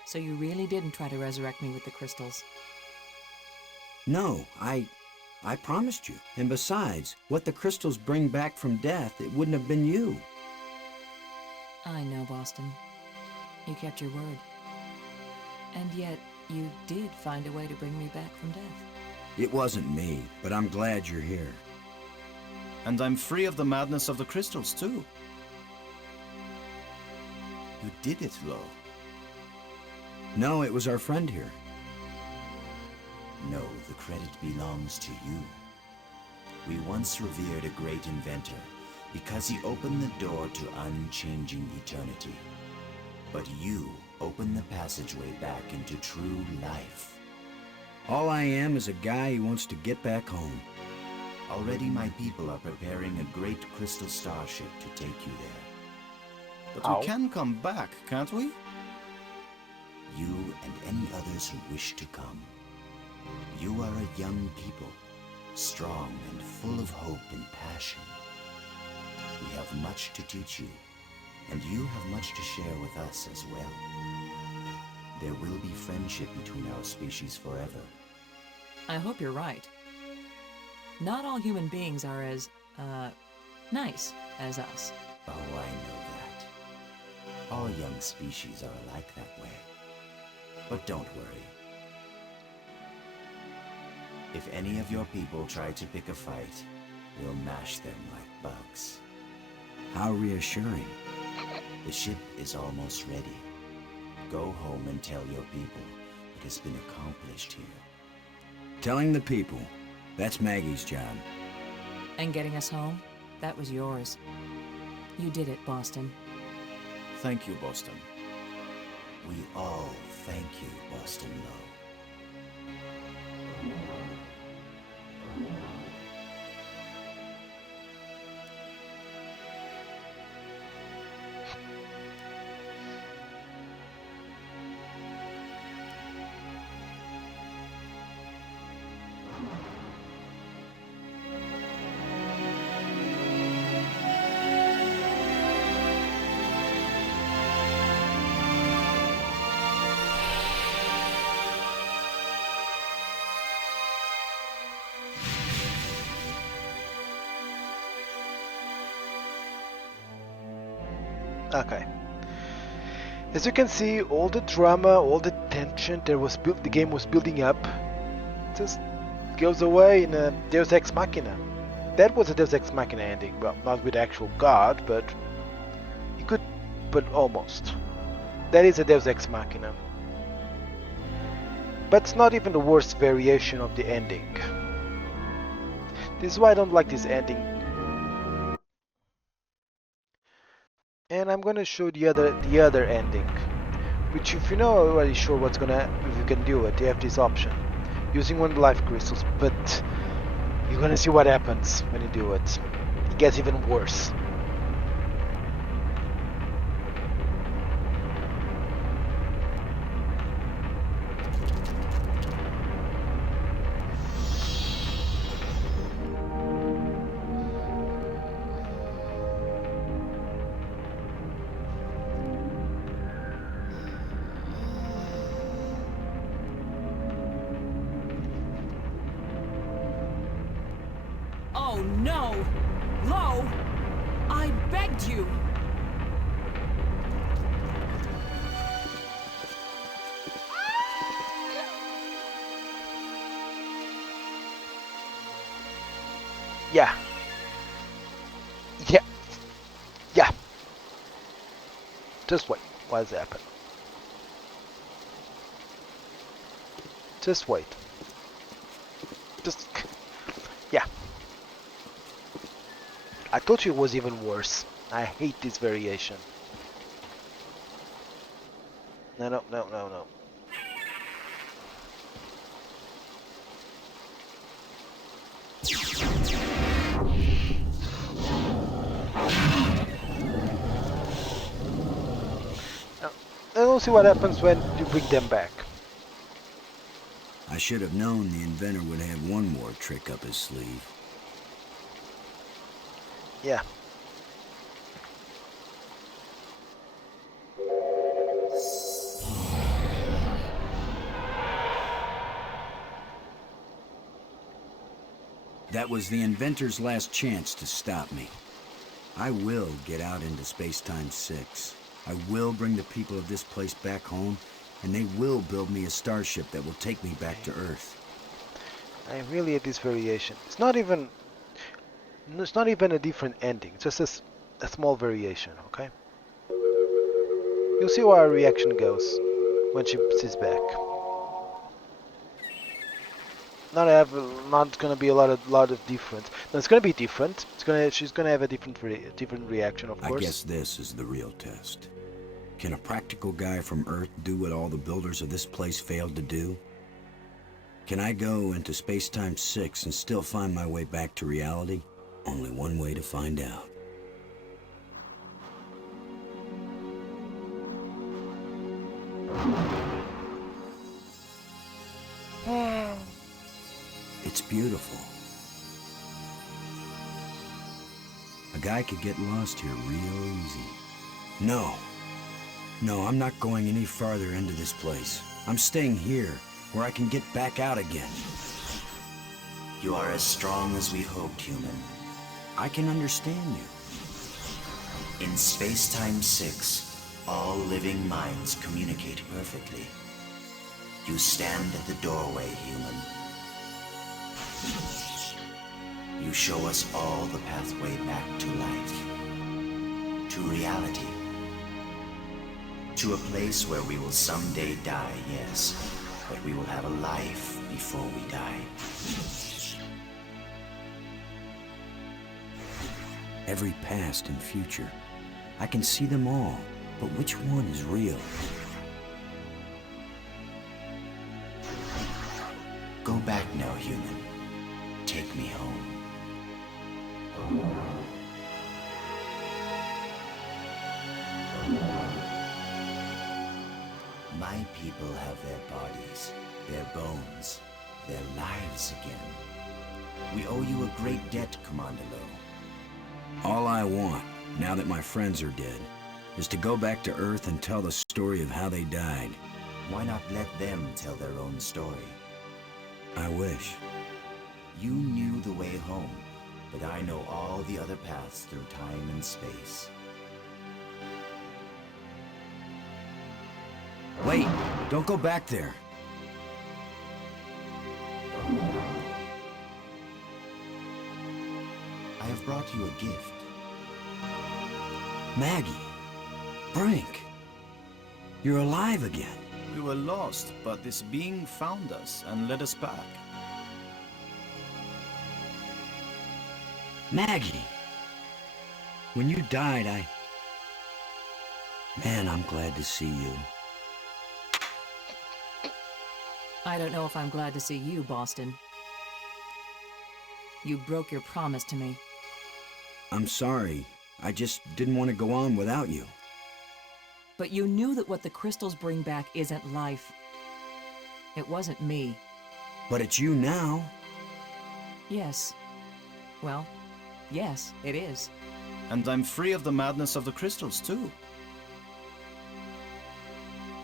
So you really didn't try to resurrect me with the crystals? No, I promised you. And besides, what the crystals bring back from death, it wouldn't have been you. I know, Boston. You kept your word. And yet, you did find a way to bring me back from death. It wasn't me, but I'm glad you're here. And I'm free of the madness of the crystals, too. You did it, Lo. No, it was our friend here. No, the credit belongs to you. We once revered a great inventor because he opened the door to unchanging eternity. But you opened the passageway back into true life. All I am is a guy who wants to get back home. Already my people are preparing a great crystal starship to take you there. But Ow. we can come back, can't we? You and any others who wish to come. You are a young people, strong and full of hope and passion. We have much to teach you, and you have much to share with us as well. There will be friendship between our species forever. I hope you're right. Not all human beings are as, nice as us. Oh, I know that. All young species are alike that way. But don't worry. If any of your people try to pick a fight, we'll mash them like bugs. How reassuring. The ship is almost ready. Go home and tell your people what has been accomplished here. Telling the people, that's Maggie's job. And getting us home, that was yours. You did it, Boston. Thank you, Boston. We all thank you, Boston Lo. Okay. As you can see, all the drama, all the tension that was built, the game was building up, just goes away in a Deus Ex Machina. That was a Deus Ex Machina ending. Well, not with actual God, but you could, but almost. That is a Deus Ex Machina. But it's not even the worst variation of the ending. This is why I don't like this ending. And I'm gonna show the other ending, which if you know already sure what's gonna, if you can do it, you have this option using one of the life crystals, but you're gonna see what happens when you do it. It gets even worse. Oh no! Lo! I begged you! Yeah. Yeah. Yeah. Just wait. What has happened? Just wait. Just... Yeah. I told you it was even worse. I hate this variation. No. And we'll see what happens when you bring them back. I should have known the inventor would have one more trick up his sleeve. Yeah. That was the inventor's last chance to stop me. I will get out into Space-Time 6. I will bring the people of this place back home, and they will build me a starship that will take me back to Earth. I really hate this variation. It's not even a different ending. It's just a small variation, okay? You'll see how our reaction goes when she's back. Not gonna be a lot of difference. No, it's gonna be different. She's gonna have a different reaction, of course. I guess this is the real test. Can a practical guy from Earth do what all the builders of this place failed to do? Can I go into Space-Time 6 and still find my way back to reality? Only one way to find out. It's beautiful. A guy could get lost here real easy. No, I'm not going any farther into this place. I'm staying here, where I can get back out again. You are as strong as we hoped, human. I can understand you. In Space-Time 6, all living minds communicate perfectly. You stand at the doorway, human. You show us all the pathway back to life. To reality. To a place where we will someday die, yes, but we will have a life before we die. Every past and future. I can see them all, but which one is real? Go back now, human. Take me home. My people have their bodies, their bones, their lives again. We owe you a great debt, Commander Lo. All I want, now that my friends are dead, is to go back to Earth and tell the story of how they died. Why not let them tell their own story? I wish. You knew the way home, but I know all the other paths through time and space. Wait! Don't go back there! I have brought you a gift. Maggie! Brink! You're alive again! We were lost, but this being found us and led us back. Maggie! When you died, Man, I'm glad to see you. I don't know if I'm glad to see you, Boston. You broke your promise to me. I'm sorry. I just didn't want to go on without you. But you knew that what the crystals bring back isn't life. It wasn't me. But it's you now. Yes. Well, yes, it is. And I'm free of the madness of the crystals, too.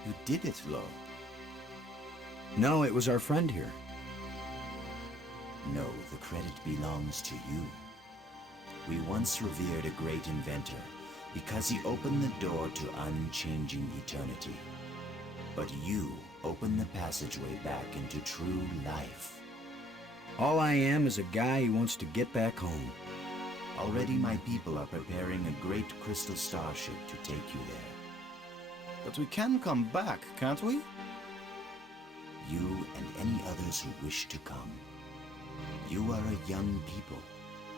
You did it, Lo. No, it was our friend here. No, the credit belongs to you. We once revered a great inventor because he opened the door to unchanging eternity. But you opened the passageway back into true life. All I am is a guy who wants to get back home. Already my people are preparing a great crystal starship to take you there. But we can come back, can't we? You and any others who wish to come. You are a young people,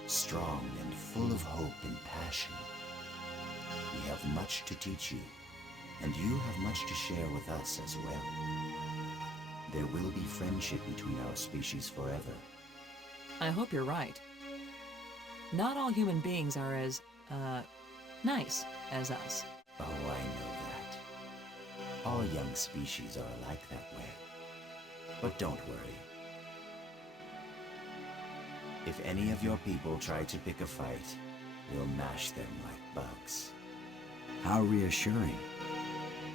strong and full of hope and passion. We have much to teach you, and you have much to share with us as well. There will be friendship between our species forever. I hope you're right. Not all human beings are as, nice as us. Oh, I know that. All young species are like that way. But don't worry. If any of your people try to pick a fight, we'll mash them like bugs. How reassuring.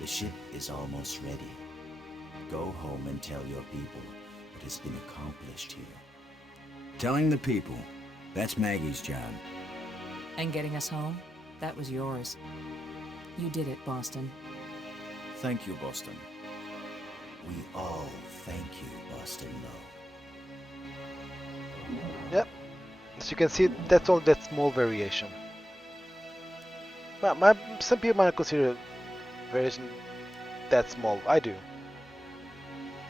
The ship is almost ready. Go home and tell your people what has been accomplished here. Telling the people. That's Maggie's job. And getting us home? That was yours. You did it, Boston. Thank you, Boston. We all thank you, Boston Lowe. Yep. As you can see, that's all that small variation. Some people might consider variation that small. I do.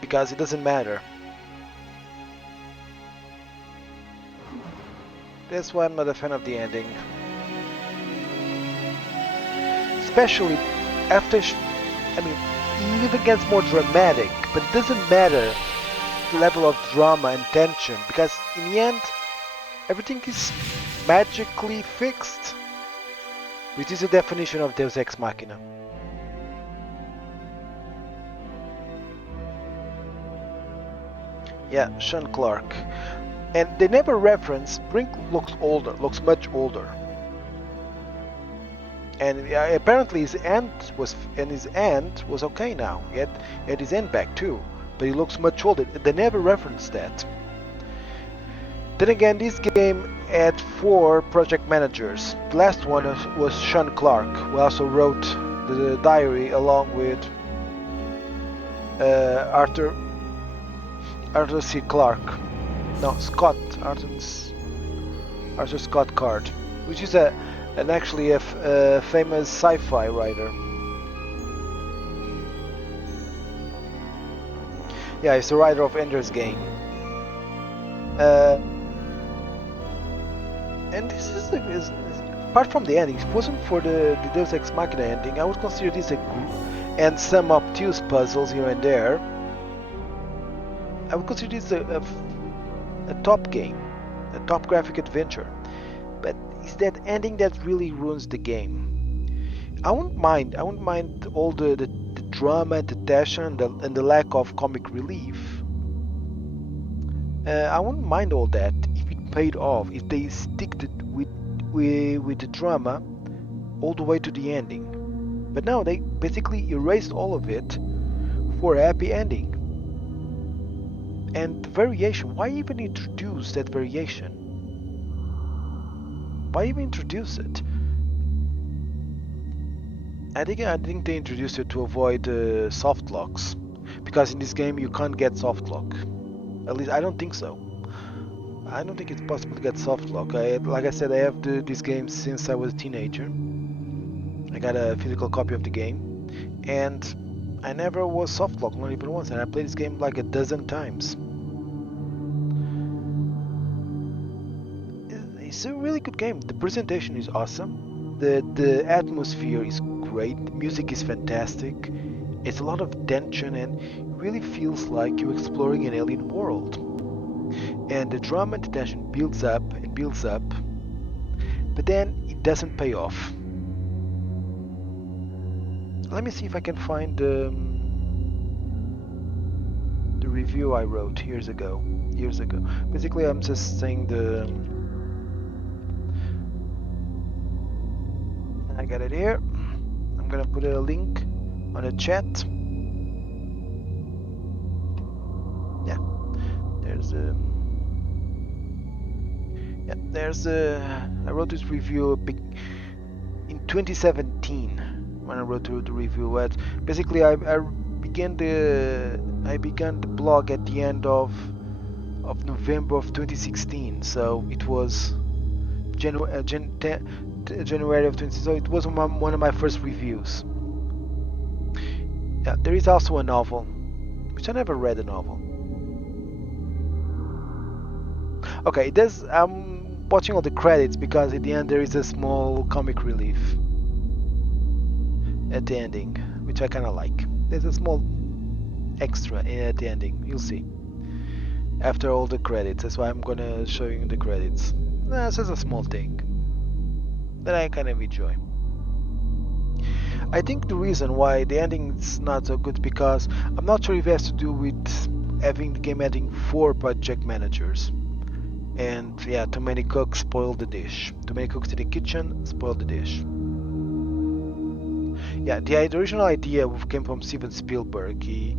Because it doesn't matter. That's why I'm not a fan of the ending. Especially after, I mean, it even gets more dramatic, but it doesn't matter the level of drama and tension, because in the end, everything is magically fixed. Which is the definition of Deus Ex Machina. Yeah, Sean Clark. And they never reference, Brink looks much older. And apparently his end was okay now. He had his end back too, but he looks much older. They never referenced that. Then again, this game had 4 project managers. The last one was Sean Clark, who also wrote the diary along with Arthur C. Clarke. No, Arthur Scott Card, which is actually a famous sci-fi writer. Yeah, he's the writer of Ender's Game. And this is apart from the ending, if it wasn't for the Deus Ex Machina ending, I would consider this and some obtuse puzzles here and there, I would consider this a top game, a top graphic adventure. But it's that ending that really ruins the game. I wouldn't mind all the drama, the tension, and the lack of comic relief. I wouldn't mind all that if it paid off, if they stick with the drama all the way to the ending. But now they basically erased all of it for a happy ending. And the variation, why even introduce that variation? Why even introduce it? I think they introduced it to avoid soft locks, because in this game you can't get soft lock. At least I don't think so. I don't think it's possible to get soft lock. Like I said, I have this game since I was a teenager. I got a physical copy of the game, and I never was soft locked, not even once. And I played this game like a dozen times. It's a really good game. The presentation is awesome. The atmosphere is great. The music is fantastic. It's a lot of tension and it really feels like you're exploring an alien world. And the drama and the tension builds up and builds up, but then it doesn't pay off. Let me see if I can find the review I wrote years ago. Basically, I'm just saying I got it here. I'm gonna put a link on the chat. Yeah, I wrote this review in 2017 when I wrote the review. Basically, I began the blog at the end of November of 2016. So it was January of 2016. So it was one of my first reviews. Yeah, there is also a novel, which I never read a novel. Okay, I'm watching all the credits because at the end there is a small comic relief at the ending, which I kind of like. There's a small extra at the ending, you'll see. After all the credits, that's why I'm gonna show you the credits. It's just a small thing that I kind of enjoy. I think the reason why the ending is not so good because I'm not sure if it has to do with having the game having 4 project managers. And yeah, too many cooks spoil the dish. Too many cooks in the kitchen spoil the dish. Yeah, the original idea came from Steven Spielberg. He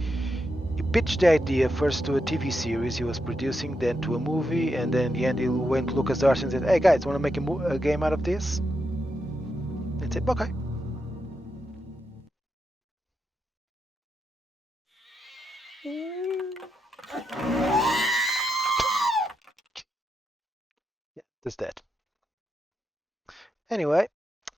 pitched the idea first to a TV series he was producing, then to a movie, and then in the end he went to LucasArts and said, "Hey guys, want to make a game out of this?" And said, "Okay." Yeah, that's that. Anyway,